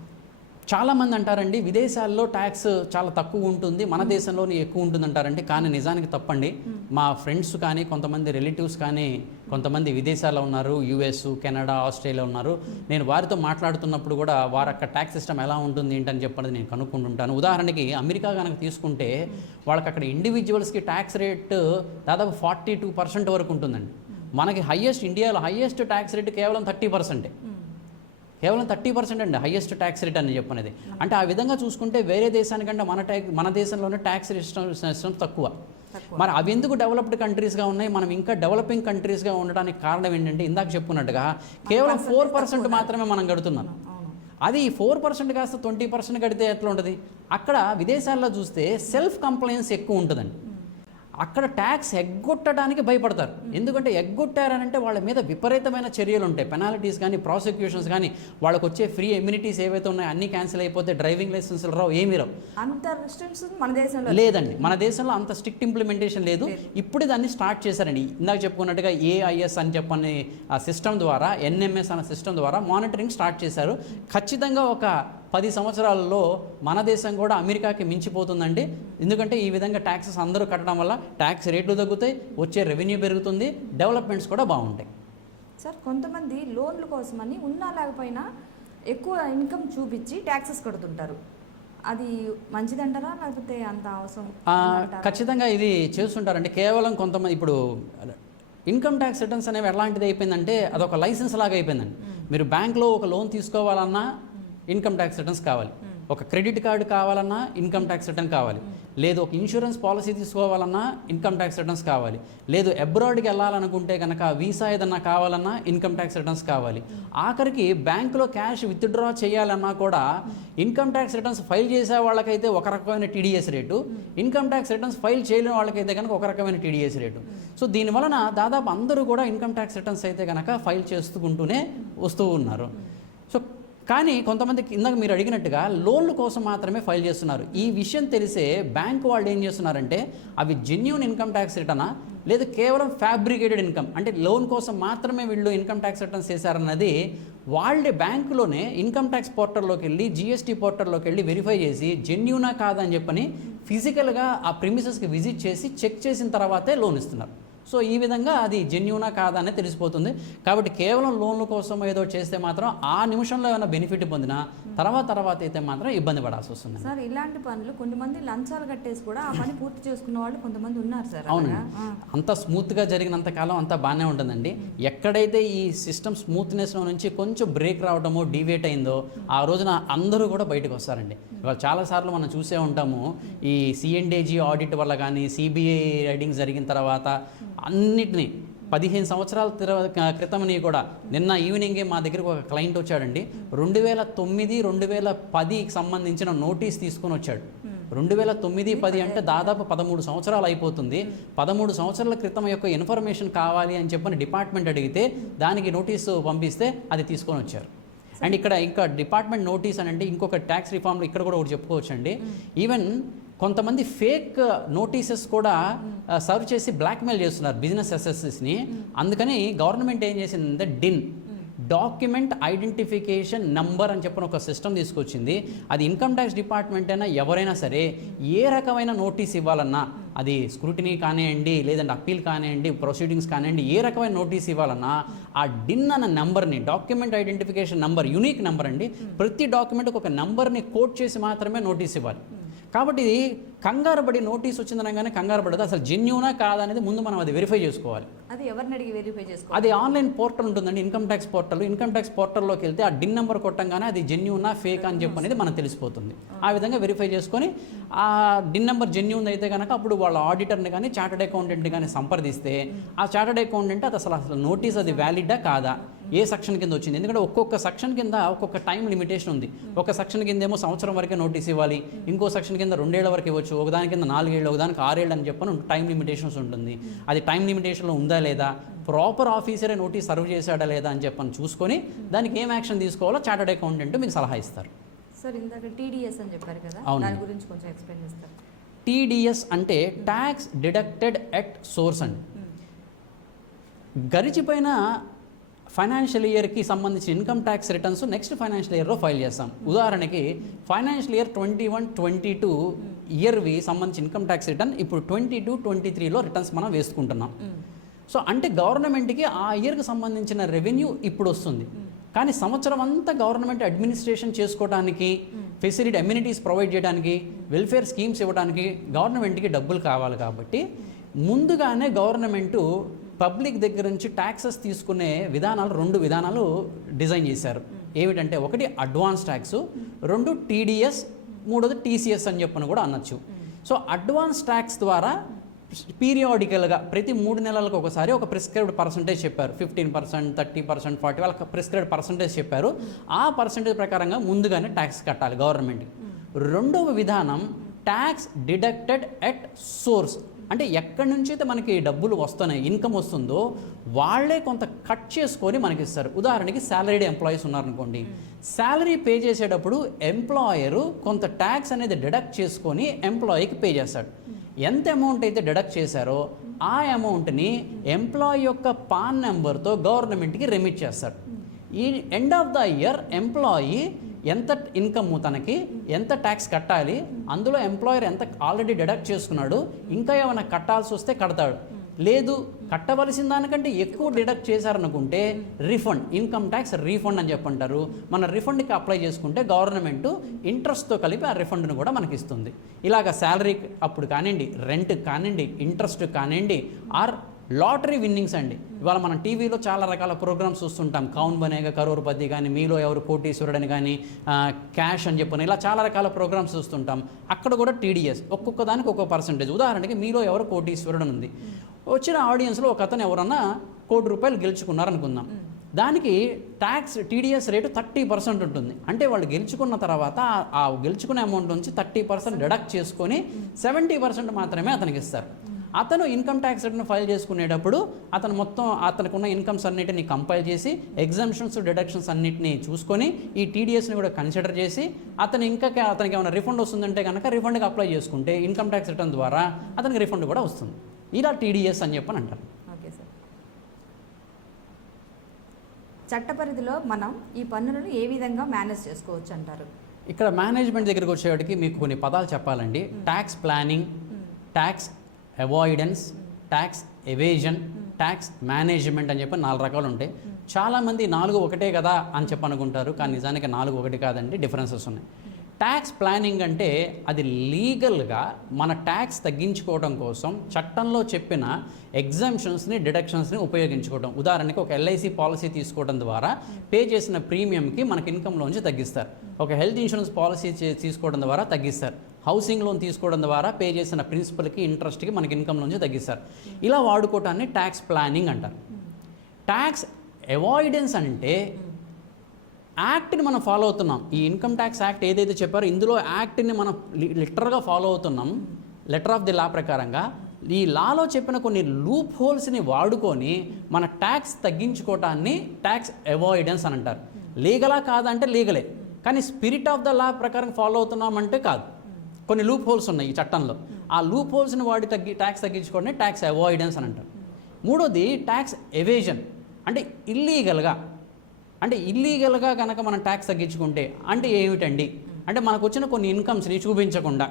చాలామంది అంటారండి విదేశాల్లో ట్యాక్స్ చాలా తక్కువ ఉంటుంది, మన దేశంలోనే ఎక్కువ ఉంటుంది అంటారండి. కానీ నిజానికి తప్పండి. మా ఫ్రెండ్స్ కానీ కొంతమంది రిలేటివ్స్ కానీ కొంతమంది విదేశాల్లో ఉన్నారు, యుఎస్, కెనడా, ఆస్ట్రేలియా ఉన్నారు. నేను వారితో మాట్లాడుతున్నప్పుడు కూడా వారు అక్కడ ట్యాక్స్ సిస్టమ్ ఎలా ఉంటుంది ఏంటని చెప్పనేది నేను కనుక్కుంటుంటాను. ఉదాహరణకి అమెరికా కనుక తీసుకుంటే వాళ్ళకి అక్కడ ఇండివిజువల్స్కి ట్యాక్స్ రేట్ దాదాపు 42% వరకు ఉంటుందండి. మనకి ఇండియాలో హైయెస్ట్ ట్యాక్స్ రేట్ కేవలం 30%. కేవలం 30% అండి హైయెస్ట్ ట్యాక్స్ రేట్ అని చెప్పనేది. అంటే ఆ విధంగా చూసుకుంటే వేరే దేశానికంటే మన దేశంలోనే ట్యాక్స్ సిస్టమ్స్ తక్కువ. మరి అవి ఎందుకు డెవలప్డ్ కంట్రీస్గా ఉన్నాయి, మనం ఇంకా డెవలపింగ్ కంట్రీస్గా ఉండడానికి కారణం ఏంటంటే ఇందాక చెప్పుకున్నట్టుగా కేవలం 4% మాత్రమే మనం కడుతున్నాం. అది 4% కాస్త 20% కడితే ఎట్లా ఉంటుంది? అక్కడ విదేశాల్లో చూస్తే సెల్ఫ్ కంప్లైన్స్ ఎక్కువ ఉంటుందండి. అక్కడ ట్యాక్స్ ఎగ్గొట్టడానికి భయపడతారు. ఎందుకంటే ఎగ్గొట్టారనంటే వాళ్ళ మీద విపరీతమైన చర్యలు ఉంటాయి, పెనాల్టీస్ కానీ ప్రాసిక్యూషన్స్ కానీ, వాళ్ళకి వచ్చే ఫ్రీ ఎమ్యూనిటీస్ ఏవైతే ఉన్నాయో అన్నీ క్యాన్సిల్ అయిపోతే, డ్రైవింగ్ లైసెన్సులు రావు, ఏమీ రావు. అంత రిస్ట్రిక్షన్స్ మన దేశంలో లేదండి. మన దేశంలో అంత స్ట్రిక్ట్ ఇంప్లిమెంటేషన్ లేదు. ఇప్పుడు దాన్ని స్టార్ట్ చేశారండి. ఇందాక చెప్పుకున్నట్టుగా ఏఐఎస్ అని చెప్పని ఆ సిస్టమ్ ద్వారా, ఎన్ఎంఎస్ అనే సిస్టమ్ ద్వారా మానిటరింగ్ స్టార్ట్ చేశారు. ఖచ్చితంగా ఒక 10 సంవత్సరాలలో మన దేశం కూడా అమెరికాకి మించిపోతుందండి. ఎందుకంటే ఈ విధంగా ట్యాక్సెస్ అందరూ కట్టడం వల్ల ట్యాక్స్ రేట్లు తగ్గుతాయి, వచ్చే రెవెన్యూ పెరుగుతుంది, డెవలప్మెంట్స్ కూడా బాగుంటాయి. సార్, కొంతమంది లోన్ల కోసమని ఉన్నా లేకపోయినా ఎక్కువ ఇన్కమ్ చూపించి ట్యాక్సెస్ కడుతుంటారు. అది మంచిదంటారా, లేకపోతే అంత అవసరం? ఖచ్చితంగా ఇది చేస్తుంటారండి. కేవలం కొంతమంది ఇప్పుడు ఇన్కమ్ ట్యాక్స్ రిటర్న్స్ అనేవి ఎలాంటిది అయిపోయిందంటే అదొక లైసెన్స్ లాగా అయిపోయిందండి. మీరు బ్యాంక్లో ఒక లోన్ తీసుకోవాలన్నా ఇన్కమ్ ట్యాక్స్ రిటర్న్స్ కావాలి, ఒక క్రెడిట్ కార్డు కావాలన్నా ఇన్కమ్ ట్యాక్స్ రిటర్న్ కావాలి, లేదు ఒక ఇన్సూరెన్స్ పాలసీ తీసుకోవాలన్నా ఇన్కమ్ ట్యాక్స్ రిటర్న్స్ కావాలి, లేదు అబ్రాడ్కి వెళ్ళాలనుకుంటే కనుక వీసా ఏదన్నా కావాలన్నా ఇన్కమ్ ట్యాక్స్ రిటర్న్స్ కావాలి. ఆఖరికి బ్యాంకులో క్యాష్ విత్డ్రా చేయాలన్నా కూడా ఇన్కమ్ ట్యాక్స్ రిటర్న్స్ ఫైల్ చేసే వాళ్ళకైతే ఒక రకమైన TDS rate, income tax returns file చేయలేని వాళ్ళకైతే కనుక ఒక రకమైన టీడీఎస్ రేటు. సో దీనివలన దాదాపు అందరూ కూడా ఇన్కమ్ ట్యాక్స్ రిటర్న్స్ అయితే కనుక ఫైల్ చేసుకుంటూనే వస్తూ ఉన్నారు. సో కానీ కొంతమంది ఇందాక మీరు అడిగినట్టుగా లోన్ల కోసం మాత్రమే ఫైల్ చేస్తున్నారు. ఈ విషయం తెలిసే బ్యాంకు వాళ్ళు ఏం చేస్తున్నారంటే అవి జెన్యూన్ ఇన్కమ్ ట్యాక్స్ రిటర్నా లేదు కేవలం ఫ్యాబ్రికేటెడ్ ఇన్కమ్, అంటే లోన్ కోసం మాత్రమే వీళ్ళు ఇన్కమ్ ట్యాక్స్ రిటర్న్స్ చేశారన్నది వాళ్ళే బ్యాంకులోనే ఇన్కమ్ ట్యాక్స్ పోర్టల్లోకి వెళ్ళి, జిఎస్టీ పోర్టల్లోకి వెళ్ళి వెరిఫై చేసి జెన్యూనా కాదని చెప్పని ఫిజికల్గా ఆ ప్రిమిసెస్కి విజిట్ చేసి చెక్ చేసిన తర్వాతే లోన్ ఇస్తున్నారు. సో ఈ విధంగా అది జెన్యూనా కాదా అనేది తెలిసిపోతుంది. కాబట్టి కేవలం లోన్ల కోసం ఏదో చేస్తే మాత్రం ఆ నిమిషంలో ఏమైనా బెనిఫిట్ పొందినా తర్వాత అయితే మాత్రం ఇబ్బంది పడాల్సి వస్తుంది. సార్, ఇలాంటి పనులు కొంతమంది లంచాలు కట్టేసి కూడా ఆ పని పూర్తి చేసుకున్న వాళ్ళు కొంతమంది ఉన్నారు సార్. అవునండి, అంత స్మూత్గా జరిగినంత కాలం అంతా బాగానే ఉంటుందండి. ఎక్కడైతే ఈ సిస్టమ్ స్మూత్నెస్లో నుంచి కొంచెం బ్రేక్ రావడమో డివేట్ అయిందో ఆ రోజున అందరూ కూడా బయటకు వస్తారండి. ఇవాళ చాలాసార్లు మనం చూసే ఉంటాము, ఈ సిఎన్డేజీ ఆడిట్ వల్ల కానీ, సిబిఐ రైడింగ్స్ జరిగిన తర్వాత అన్నిటినీ 15 సంవత్సరాల క్రితంని కూడా నిన్న ఈవినింగే మా దగ్గరకు ఒక క్లయింట్ వచ్చాడండి. 2009, 2010కి సంబంధించిన నోటీస్ తీసుకొని వచ్చాడు. 2009, 10 అంటే దాదాపు 13 సంవత్సరాలు అయిపోతుంది. 13 సంవత్సరాల క్రితం యొక్క ఇన్ఫర్మేషన్ కావాలి అని చెప్పని డిపార్ట్మెంట్ అడిగితే దానికి నోటీసు పంపిస్తే అది తీసుకొని వచ్చారు. అండ్ ఇక్కడ ఇంకా డిపార్ట్మెంట్ నోటీస్ అని అంటే ఇంకొక ట్యాక్స్ రిఫార్మ్లో ఇక్కడ కూడా ఒకటి చెప్పుకోవచ్చండి. ఈవెన్ కొంతమంది ఫేక్ నోటీసెస్ కూడా సర్వ్ చేసి బ్లాక్మెయిల్ చేస్తున్నారు బిజినెస్ అసెసెస్ని. అందుకని గవర్నమెంట్ ఏం చేసిందంటే డాక్యుమెంట్ ఐడెంటిఫికేషన్ నంబర్ అని చెప్పిన ఒక సిస్టమ్ తీసుకొచ్చింది. అది ఇన్కమ్ ట్యాక్స్ డిపార్ట్మెంట్ అయినా ఎవరైనా సరే ఏ రకమైన నోటీస్ ఇవ్వాలన్నా, అది స్క్రూటినీ కానివ్వండి, లేదంటే అప్పీల్ కానివ్వండి, ప్రొసీడింగ్స్ కానివ్వండి, ఏ రకమైన నోటీస్ ఇవ్వాలన్నా ఆ డిన్ అన్న నెంబర్ని, document identification number, unique number అండి, ప్రతి డాక్యుమెంట్కి ఒక నెంబర్ని కోడ్ చేసి మాత్రమే నోటీస్ ఇవ్వాలి. కాబట్టి ఇది కంగారు పడి నోటీస్ వచ్చిందనగానే కంగారు పడదు, అసలు జెన్యూనా కాదా అనేది ముందు మనం అది వెరిఫై చేసుకోవాలి. అది ఎవరిని అడిగి వెరిఫై చేసుకోవాలి? అది ఆన్లైన్ పోర్టల్ ఉంటుందండి, income tax portal. Income tax పోర్టల్లోకి వెళ్తే ఆ డిన్ నెంబర్ కొట్టంగానే అది జెన్యూనా ఫేక్ అని చెప్పి అనేది మనకు తెలిసిపోతుంది. ఆ విధంగా వెరిఫై చేసుకొని ఆ డిన్ నెంబర్ జెన్యూన్ అయితే కనుక అప్పుడు వాళ్ళ ఆడిటర్ని కానీ చార్టర్డ్ అకౌంటెంట్ని కానీ సంప్రదిస్తే ఆ చార్టర్డ్ అకౌంటెంట్ అది అసలు నోటీస్ అది వ్యాలిడా కాదా, ఏ సెక్షన్ కింద వచ్చింది. ఎందుకంటే ఒక్కొక్క సెక్షన్ కింద ఒక్కొక్క టైం లిమిటేషన్ ఉంది. ఒక సెక్షన్ కింద ఏమో సంవత్సరం వరకే నోటీస్ ఇవ్వాలి, ఇంకో సెక్షన్ కింద 2 ఏళ్ల వరకు ఇవ్వచ్చు, ఒకదాని కింద 4 ఏళ్ళు, ఒకదానికి 6 ఏళ్ళు అని చెప్పని టైం లిమిటేషన్స్ ఉంటుంది. అది టైం లిమిటేషన్లో ఉందా లేదా, ప్రాపర్ ఆఫీసరే నోటీస్ సర్వ్ చేశాడా లేదా అని చెప్పని చూసుకొని దానికి ఏం యాక్షన్ తీసుకోవాలో చార్టర్డ్ అకౌంటెంట్ మీకు సలహా ఇస్తారు. సార్ ఇందాక టీడీఎస్ అని చెప్పారు కదా, దాని గురించి కొంచెం ఎక్స్ప్లెయిన్ చేస్తారు. టీడీఎస్ అంటే ట్యాక్స్ డిడక్టెడ్ ఎట్ సోర్స్ అండి. గడిచిపోయిన ఫైనాన్షియల్ ఇయర్కి సంబంధించిన income tax returns next financial ఇయర్లో ఫైల్ చేస్తాం. ఉదాహరణకి ఫైనాన్షియల్ ఇయర్ 21-22 ఇయర్వి సంబంధించి ఇన్కమ్ ట్యాక్స్ రిటర్న్ ఇప్పుడు 22-23లో రిటర్న్స్ మనం వేసుకుంటున్నాం. సో అంటే గవర్నమెంట్కి ఆ ఇయర్కి సంబంధించిన రెవెన్యూ ఇప్పుడు వస్తుంది. కానీ సంవత్సరం అంతా గవర్నమెంట్ అడ్మినిస్ట్రేషన్ చేసుకోవడానికి, ఫెసిలిటీ అమ్యూనిటీస్ ప్రొవైడ్ చేయడానికి, వెల్ఫేర్ స్కీమ్స్ ఇవ్వడానికి గవర్నమెంట్కి డబ్బులు కావాలి. కాబట్టి ముందుగానే గవర్నమెంటు పబ్లిక్ దగ్గర నుంచి ట్యాక్సెస్ తీసుకునే విధానాలు 2 విధానాలు డిజైన్ చేశారు. ఏమిటంటే ఒకటి అడ్వాన్స్ ట్యాక్స్, 2 టీడీఎస్, 3 టీసీఎస్ అని చెప్పని కూడా అనొచ్చు. సో అడ్వాన్స్ ట్యాక్స్ ద్వారా పీరియాడికల్గా ప్రతి 3 నెలలకు ఒకసారి ఒక ప్రిస్క్రైబ్డ్ పర్సంటేజ్ చెప్పారు. 15%, 30%, 40% వాళ్ళకి ప్రిస్క్రైబ్డ్ పర్సంటేజ్ చెప్పారు. ఆ పర్సంటేజ్ ప్రకారంగా ముందుగానే ట్యాక్స్ కట్టాలి గవర్నమెంట్కి. రెండవ విధానం ట్యాక్స్ డిడక్టెడ్ ఎట్ సోర్స్. అంటే ఎక్కడి నుంచి అయితే మనకి డబ్బులు వస్తున్నాయి, ఇన్కమ్ వస్తుందో వాళ్ళే కొంత కట్ చేసుకొని మనకి ఇస్తారు. ఉదాహరణకి శాలరీడ్ ఎంప్లాయీస్ ఉన్నారనుకోండి, శాలరీ పే చేసేటప్పుడు ఎంప్లాయరు కొంత ట్యాక్స్ అనేది డిడక్ట్ చేసుకొని ఎంప్లాయీకి పే చేస్తాడు. ఎంత అమౌంట్ అయితే డిడక్ట్ చేశారో ఆ అమౌంట్ని ఎంప్లాయీ యొక్క పాన్ నెంబర్తో గవర్నమెంట్కి రెమిట్ చేస్తాడు. ఈ end of the year employee ఎంత ఇన్కమ్ తనకి ఎంత ట్యాక్స్ కట్టాలి, అందులో ఎంప్లాయర్ ఎంత ఆల్రెడీ డిడక్ట్ చేసుకున్నాడు, ఇంకా ఏమైనా కట్టాల్సి వస్తే కడతాడు. లేదు కట్టవలసిన దానికంటే ఎక్కువ డిడక్ట్ చేశారనుకుంటే రిఫండ్, ఇన్కమ్ ట్యాక్స్ రీఫండ్ అని చెప్పంటారు. మన రిఫండ్కి అప్లై చేసుకుంటే గవర్నమెంట్ ఇంట్రెస్ట్తో కలిపి ఆ రిఫండ్ను కూడా మనకి ఇస్తుంది. ఇలాగ శాలరీ అప్పుడు కానివ్వండి, రెంట్ కానివ్వండి, ఇంట్రెస్ట్ కానివ్వండి, ఆర్ లాటరీ విన్నింగ్స్ అండి. ఇవాళ మనం టీవీలో చాలా రకాల ప్రోగ్రామ్స్ చూస్తుంటాం. కౌన్ బనేగా కరోర్పతి కానీ, మీలో ఎవరు కోటీశ్వరుడని కానీ, క్యాష్ అని చెప్పని ఇలా చాలా రకాల ప్రోగ్రామ్స్ చూస్తుంటాం. అక్కడ కూడా టీడీఎస్ ఒక్కొక్క దానికి ఒక్కొక్క పర్సంటేజ్. ఉదాహరణకి మీలో ఎవరు కోటీశ్వరుడు ఉంది, వచ్చిన ఆడియన్స్లో ఒక అతను ఎవరన్నా ₹1,00,00,000 గెలుచుకున్నారనుకుందాం. దానికి ట్యాక్స్ టీడీఎస్ రేటు 30% ఉంటుంది. అంటే వాళ్ళు గెలుచుకున్న తర్వాత ఆ గెలుచుకునే అమౌంట్ నుంచి 30% డిడక్ట్ చేసుకొని 70% మాత్రమే అతనికి ఇస్తారు. అతను ఇన్కమ్ ట్యాక్స్ రిటర్న్ ఫైల్ చేసుకునేటప్పుడు అతను మొత్తం అతనికి ఉన్న ఇన్కమ్స్ అన్నిటిని కంపైల్ చేసి ఎగ్జామ్షన్స్ డిడక్షన్స్ అన్నిటిని చూసుకొని ఈ టీడీఎస్ని కూడా కన్సిడర్ చేసి అతనికి ఏమైనా రిఫండ్ వస్తుందంటే కనుక రిఫండ్కి అప్లై చేసుకుంటే ఇన్కమ్ ట్యాక్స్ రిటర్న్ ద్వారా అతనికి రిఫండ్ కూడా వస్తుంది. ఇలా టీడీఎస్ అని చెప్పని అంటారు. ఓకే సార్, చట్ట పరిధిలో మనం ఈ పన్నులను ఏ విధంగా మేనేజ్ చేసుకోవచ్చు అంటారు? ఇక్కడ మేనేజ్మెంట్ దగ్గరికి వచ్చేవాడికి మీకు కొన్ని పదాలు చెప్పాలండి. Tax planning, tax avoidance, tax evasion, tax management అని చెప్పి 4 రకాలు ఉంటాయి. చాలామంది 4 ఒకటే కదా అని చెప్పి అనుకుంటారు, కానీ నిజానికి 4 ఒకటి కాదండి, డిఫరెన్సెస్ ఉన్నాయి. ట్యాక్స్ ప్లానింగ్ అంటే అది లీగల్గా మన ట్యాక్స్ తగ్గించుకోవడం కోసం చట్టంలో చెప్పిన ఎగ్జామ్షన్స్ని, డిడక్షన్స్ని ఉపయోగించుకోవడం. ఉదాహరణకి ఒక ఎల్ఐసి పాలసీ తీసుకోవడం ద్వారా పే చేసిన ప్రీమియంకి మనకి ఇన్కంలోంచి తగ్గిస్తారు. ఒక హెల్త్ ఇన్సూరెన్స్ పాలసీ తీసుకోవడం ద్వారా తగ్గిస్తారు. హౌసింగ్ లోన్ తీసుకోవడం ద్వారా పే చేసిన ప్రిన్సిపల్కి, ఇంట్రెస్ట్కి మనకి ఇన్కంలోంచి తగ్గిస్తారు. ఇలా వాడుకోవటాన్ని ట్యాక్స్ ప్లానింగ్ అంటారు. ట్యాక్స్ అవాయిడెన్స్ అంటే యాక్ట్ని మనం ఫాలో అవుతున్నాం. ఈ ఇన్కమ్ ట్యాక్స్ యాక్ట్ ఏదైతే చెప్పారో ఇందులో యాక్ట్ని మనం లిటరల్గా ఫాలో అవుతున్నాం. లెటర్ ఆఫ్ ది లా ప్రకారంగా ఈ లాలో చెప్పిన కొన్ని లూప్ హోల్స్ని వాడుకొని మన ట్యాక్స్ తగ్గించుకోవటాన్ని ట్యాక్స్ అవాయిడెన్స్ అని అంటారు. లీగలా కాదంటే లీగలే, కానీ స్పిరిట్ ఆఫ్ ద లా ప్రకారం ఫాలో అవుతున్నామంటే కాదు. కొన్ని లూప్ హోల్స్ ఉన్నాయి ఈ చట్టంలో. ఆ లూప్ హోల్స్ని వాడి ట్యాక్స్ తగ్గించుకోవడం ట్యాక్స్ అవాయిడెన్స్ అని అంటారు. మూడోది ట్యాక్స్ ఎవేజన్ అంటే ఇల్లీగల్గా కనుక మనం ట్యాక్స్ తగ్గించుకుంటే అంటే ఏమిటండి అంటే మనకు వచ్చిన కొన్ని ఇన్కమ్స్ని చూపించకుండా,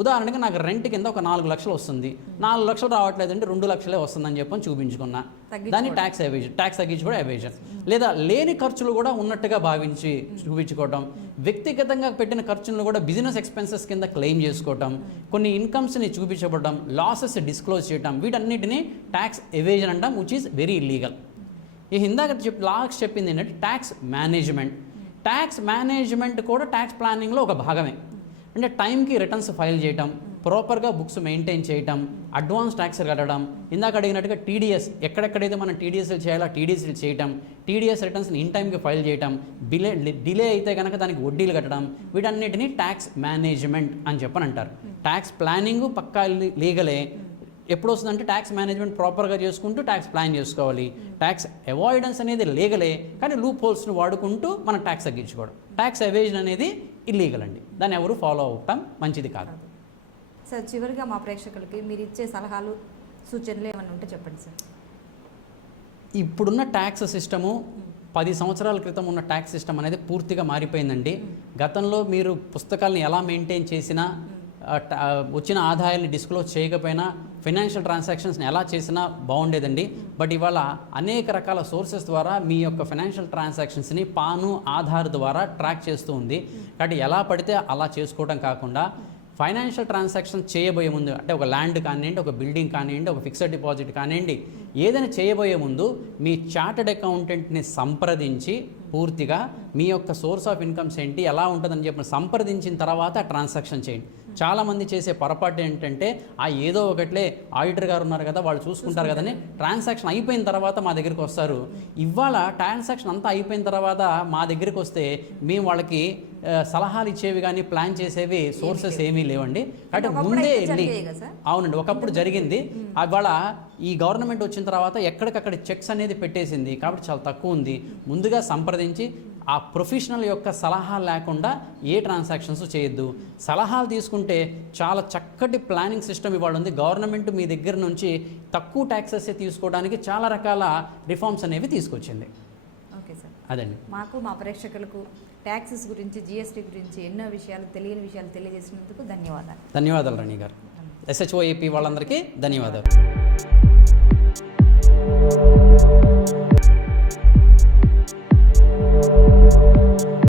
ఉదాహరణకి నాకు రెంట్ కింద ఒక 4 లక్షలు వస్తుంది, 4 లక్షలు రావట్లేదంటే 2 లక్షలే వస్తుందని చెప్పని చూపించుకున్నా, దాన్ని ట్యాక్స్ ఎవేజన్, ట్యాక్స్ తగ్గించుకోవడం ఎవేజన్. లేదా లేని ఖర్చులు కూడా ఉన్నట్టుగా భావించి చూపించుకోవడం, వ్యక్తిగతంగా పెట్టిన ఖర్చులను కూడా బిజినెస్ ఎక్స్పెన్సెస్ కింద క్లెయిమ్ చేసుకోవడం, కొన్ని ఇన్కమ్స్ని చూపించబడడం, లాసెస్ డిస్క్లోజ్ చేయడం, వీటన్నిటిని ట్యాక్స్ ఎవేజన్ అంటాం, విచ్ ఈస్ వెరీ ఇల్లీగల్. ఈ ఇందాక లాస్ట్ చెప్పింది ఏంటంటే ట్యాక్స్ మేనేజ్మెంట్. ట్యాక్స్ మేనేజ్మెంట్ కూడా ట్యాక్స్ ప్లానింగ్లో ఒక భాగమే. అంటే టైంకి రిటర్న్స్ ఫైల్ చేయటం, ప్రాపర్గా బుక్స్ మెయింటైన్ చేయటం, అడ్వాన్స్ ట్యాక్స్ కట్టడం, ఇందాక అడిగినట్టుగా టీడీఎస్ ఎక్కడెక్కడైతే మనం టీడీఎస్లు చేయాలో టీడీఎస్లు చేయటం, టీడీఎస్ రిటర్న్స్ని ఇన్ టైంకి ఫైల్ చేయటం, డిలే అయితే కనుక దానికి వడ్డీలు కట్టడం, వీటన్నిటిని ట్యాక్స్ మేనేజ్మెంట్ అని చెప్పని అంటారు. ట్యాక్స్ ప్లానింగ్ పక్కా లీగలే. ఎప్పుడు వస్తుందంటే ట్యాక్స్ మేనేజ్మెంట్ ప్రాపర్గా చేసుకుంటూ ట్యాక్స్ ప్లాన్ చేసుకోవాలి. ట్యాక్స్ అవాయిడెన్స్ అనేది లీగలే, కానీ లూప్ హోల్స్ని వాడుకుంటూ మనం ట్యాక్స్ తగ్గించుకోవడం. ట్యాక్స్ ఎవేజన్ అనేది ఇల్లీగల్ అండి, దాన్ని ఎవరు ఫాలో అవ్వటం మంచిది కాదు. సార్ చివరిగా మా ప్రేక్షకులకి మీరు ఇచ్చే సలహాలు సూచనలు ఏమైనా ఉంటే చెప్పండి సార్. ఇప్పుడున్న ట్యాక్స్ సిస్టము 10 సంవత్సరాల క్రితం ఉన్న ట్యాక్స్ సిస్టమ్ అనేది పూర్తిగా మారిపోయిందండి. గతంలో మీరు పుస్తకాలను ఎలా మెయింటైన్ చేసినా, వచ్చిన ఆదాయాన్ని డిస్క్లోజ్ చేయకపోయినా, ఫైనాన్షియల్ ట్రాన్సాక్షన్స్ని ఎలా చేసినా బాగుండేదండి. బట్ ఇవాళ అనేక రకాల సోర్సెస్ ద్వారా మీ యొక్క ఫైనాన్షియల్ ట్రాన్సాక్షన్స్ని పాను, ఆధార్ ద్వారా ట్రాక్ చేస్తూ ఉంది. కాబట్టి ఎలా పడితే అలా చేసుకోవడం కాకుండా ఫైనాన్షియల్ ట్రాన్సాక్షన్ చేయబోయే ముందు, అంటే ఒక ల్యాండ్ కానివ్వండి, ఒక బిల్డింగ్ కానివ్వండి, ఒక ఫిక్స్డ్ డిపాజిట్ కానివ్వండి, ఏదైనా చేయబోయే ముందు మీ చార్టెడ్ అకౌంటెంట్ని సంప్రదించి పూర్తిగా మీ యొక్క సోర్స్ ఆఫ్ ఇన్కమ్స్ ఏంటి, ఎలా ఉంటుందని చెప్పి సంప్రదించిన తర్వాత ట్రాన్సాక్షన్ చేయండి. చాలామంది చేసే పొరపాటు ఏంటంటే ఏదో ఒకట్లే ఆడిటర్ గారు ఉన్నారు కదా వాళ్ళు చూసుకుంటారు కదని ట్రాన్సాక్షన్ అయిపోయిన తర్వాత మా దగ్గరికి వస్తారు. ఇవాళ ట్రాన్సాక్షన్ అంతా అయిపోయిన తర్వాత మా దగ్గరికి వస్తే మేము వాళ్ళకి సలహాలు ఇచ్చేవి కానీ ప్లాన్ చేసేవి సోర్సెస్ ఏమీ లేవండి. కాబట్టి ముందే వెళ్ళి, అవునండి ఒకప్పుడు జరిగింది, ఇవాళ ఈ గవర్నమెంట్ వచ్చిన తర్వాత ఎక్కడికక్కడ చెక్స్ అనేది పెట్టేసింది కాబట్టి చాలా తక్కువ ఉంది. ముందుగా సంప్రదించి ఆ ప్రొఫెషనల్ యొక్క సలహా లేకుండా ఏ ట్రాన్సాక్షన్స్ చేయొద్దు. సలహాలు తీసుకుంటే చాలా చక్కటి ప్లానింగ్ సిస్టమ్ ఇవాళ ఉంది. గవర్నమెంట్ మీ దగ్గర నుంచి తక్కువ ట్యాక్సెస్ తీసుకోవడానికి చాలా రకాల రిఫార్మ్స్ అనేవి తీసుకొచ్చింది. ఓకే సార్, అదండి. మాకు మా ప్రేక్షకులకు ట్యాక్సెస్ గురించి, జిఎస్టీ గురించి ఎన్నో విషయాలు, తెలియని విషయాలు తెలియజేసినందుకు ధన్యవాదాలు. ధన్యవాదాలు రాణి గారు. SHOAP వాళ్ళందరికీ ధన్యవాదాలు.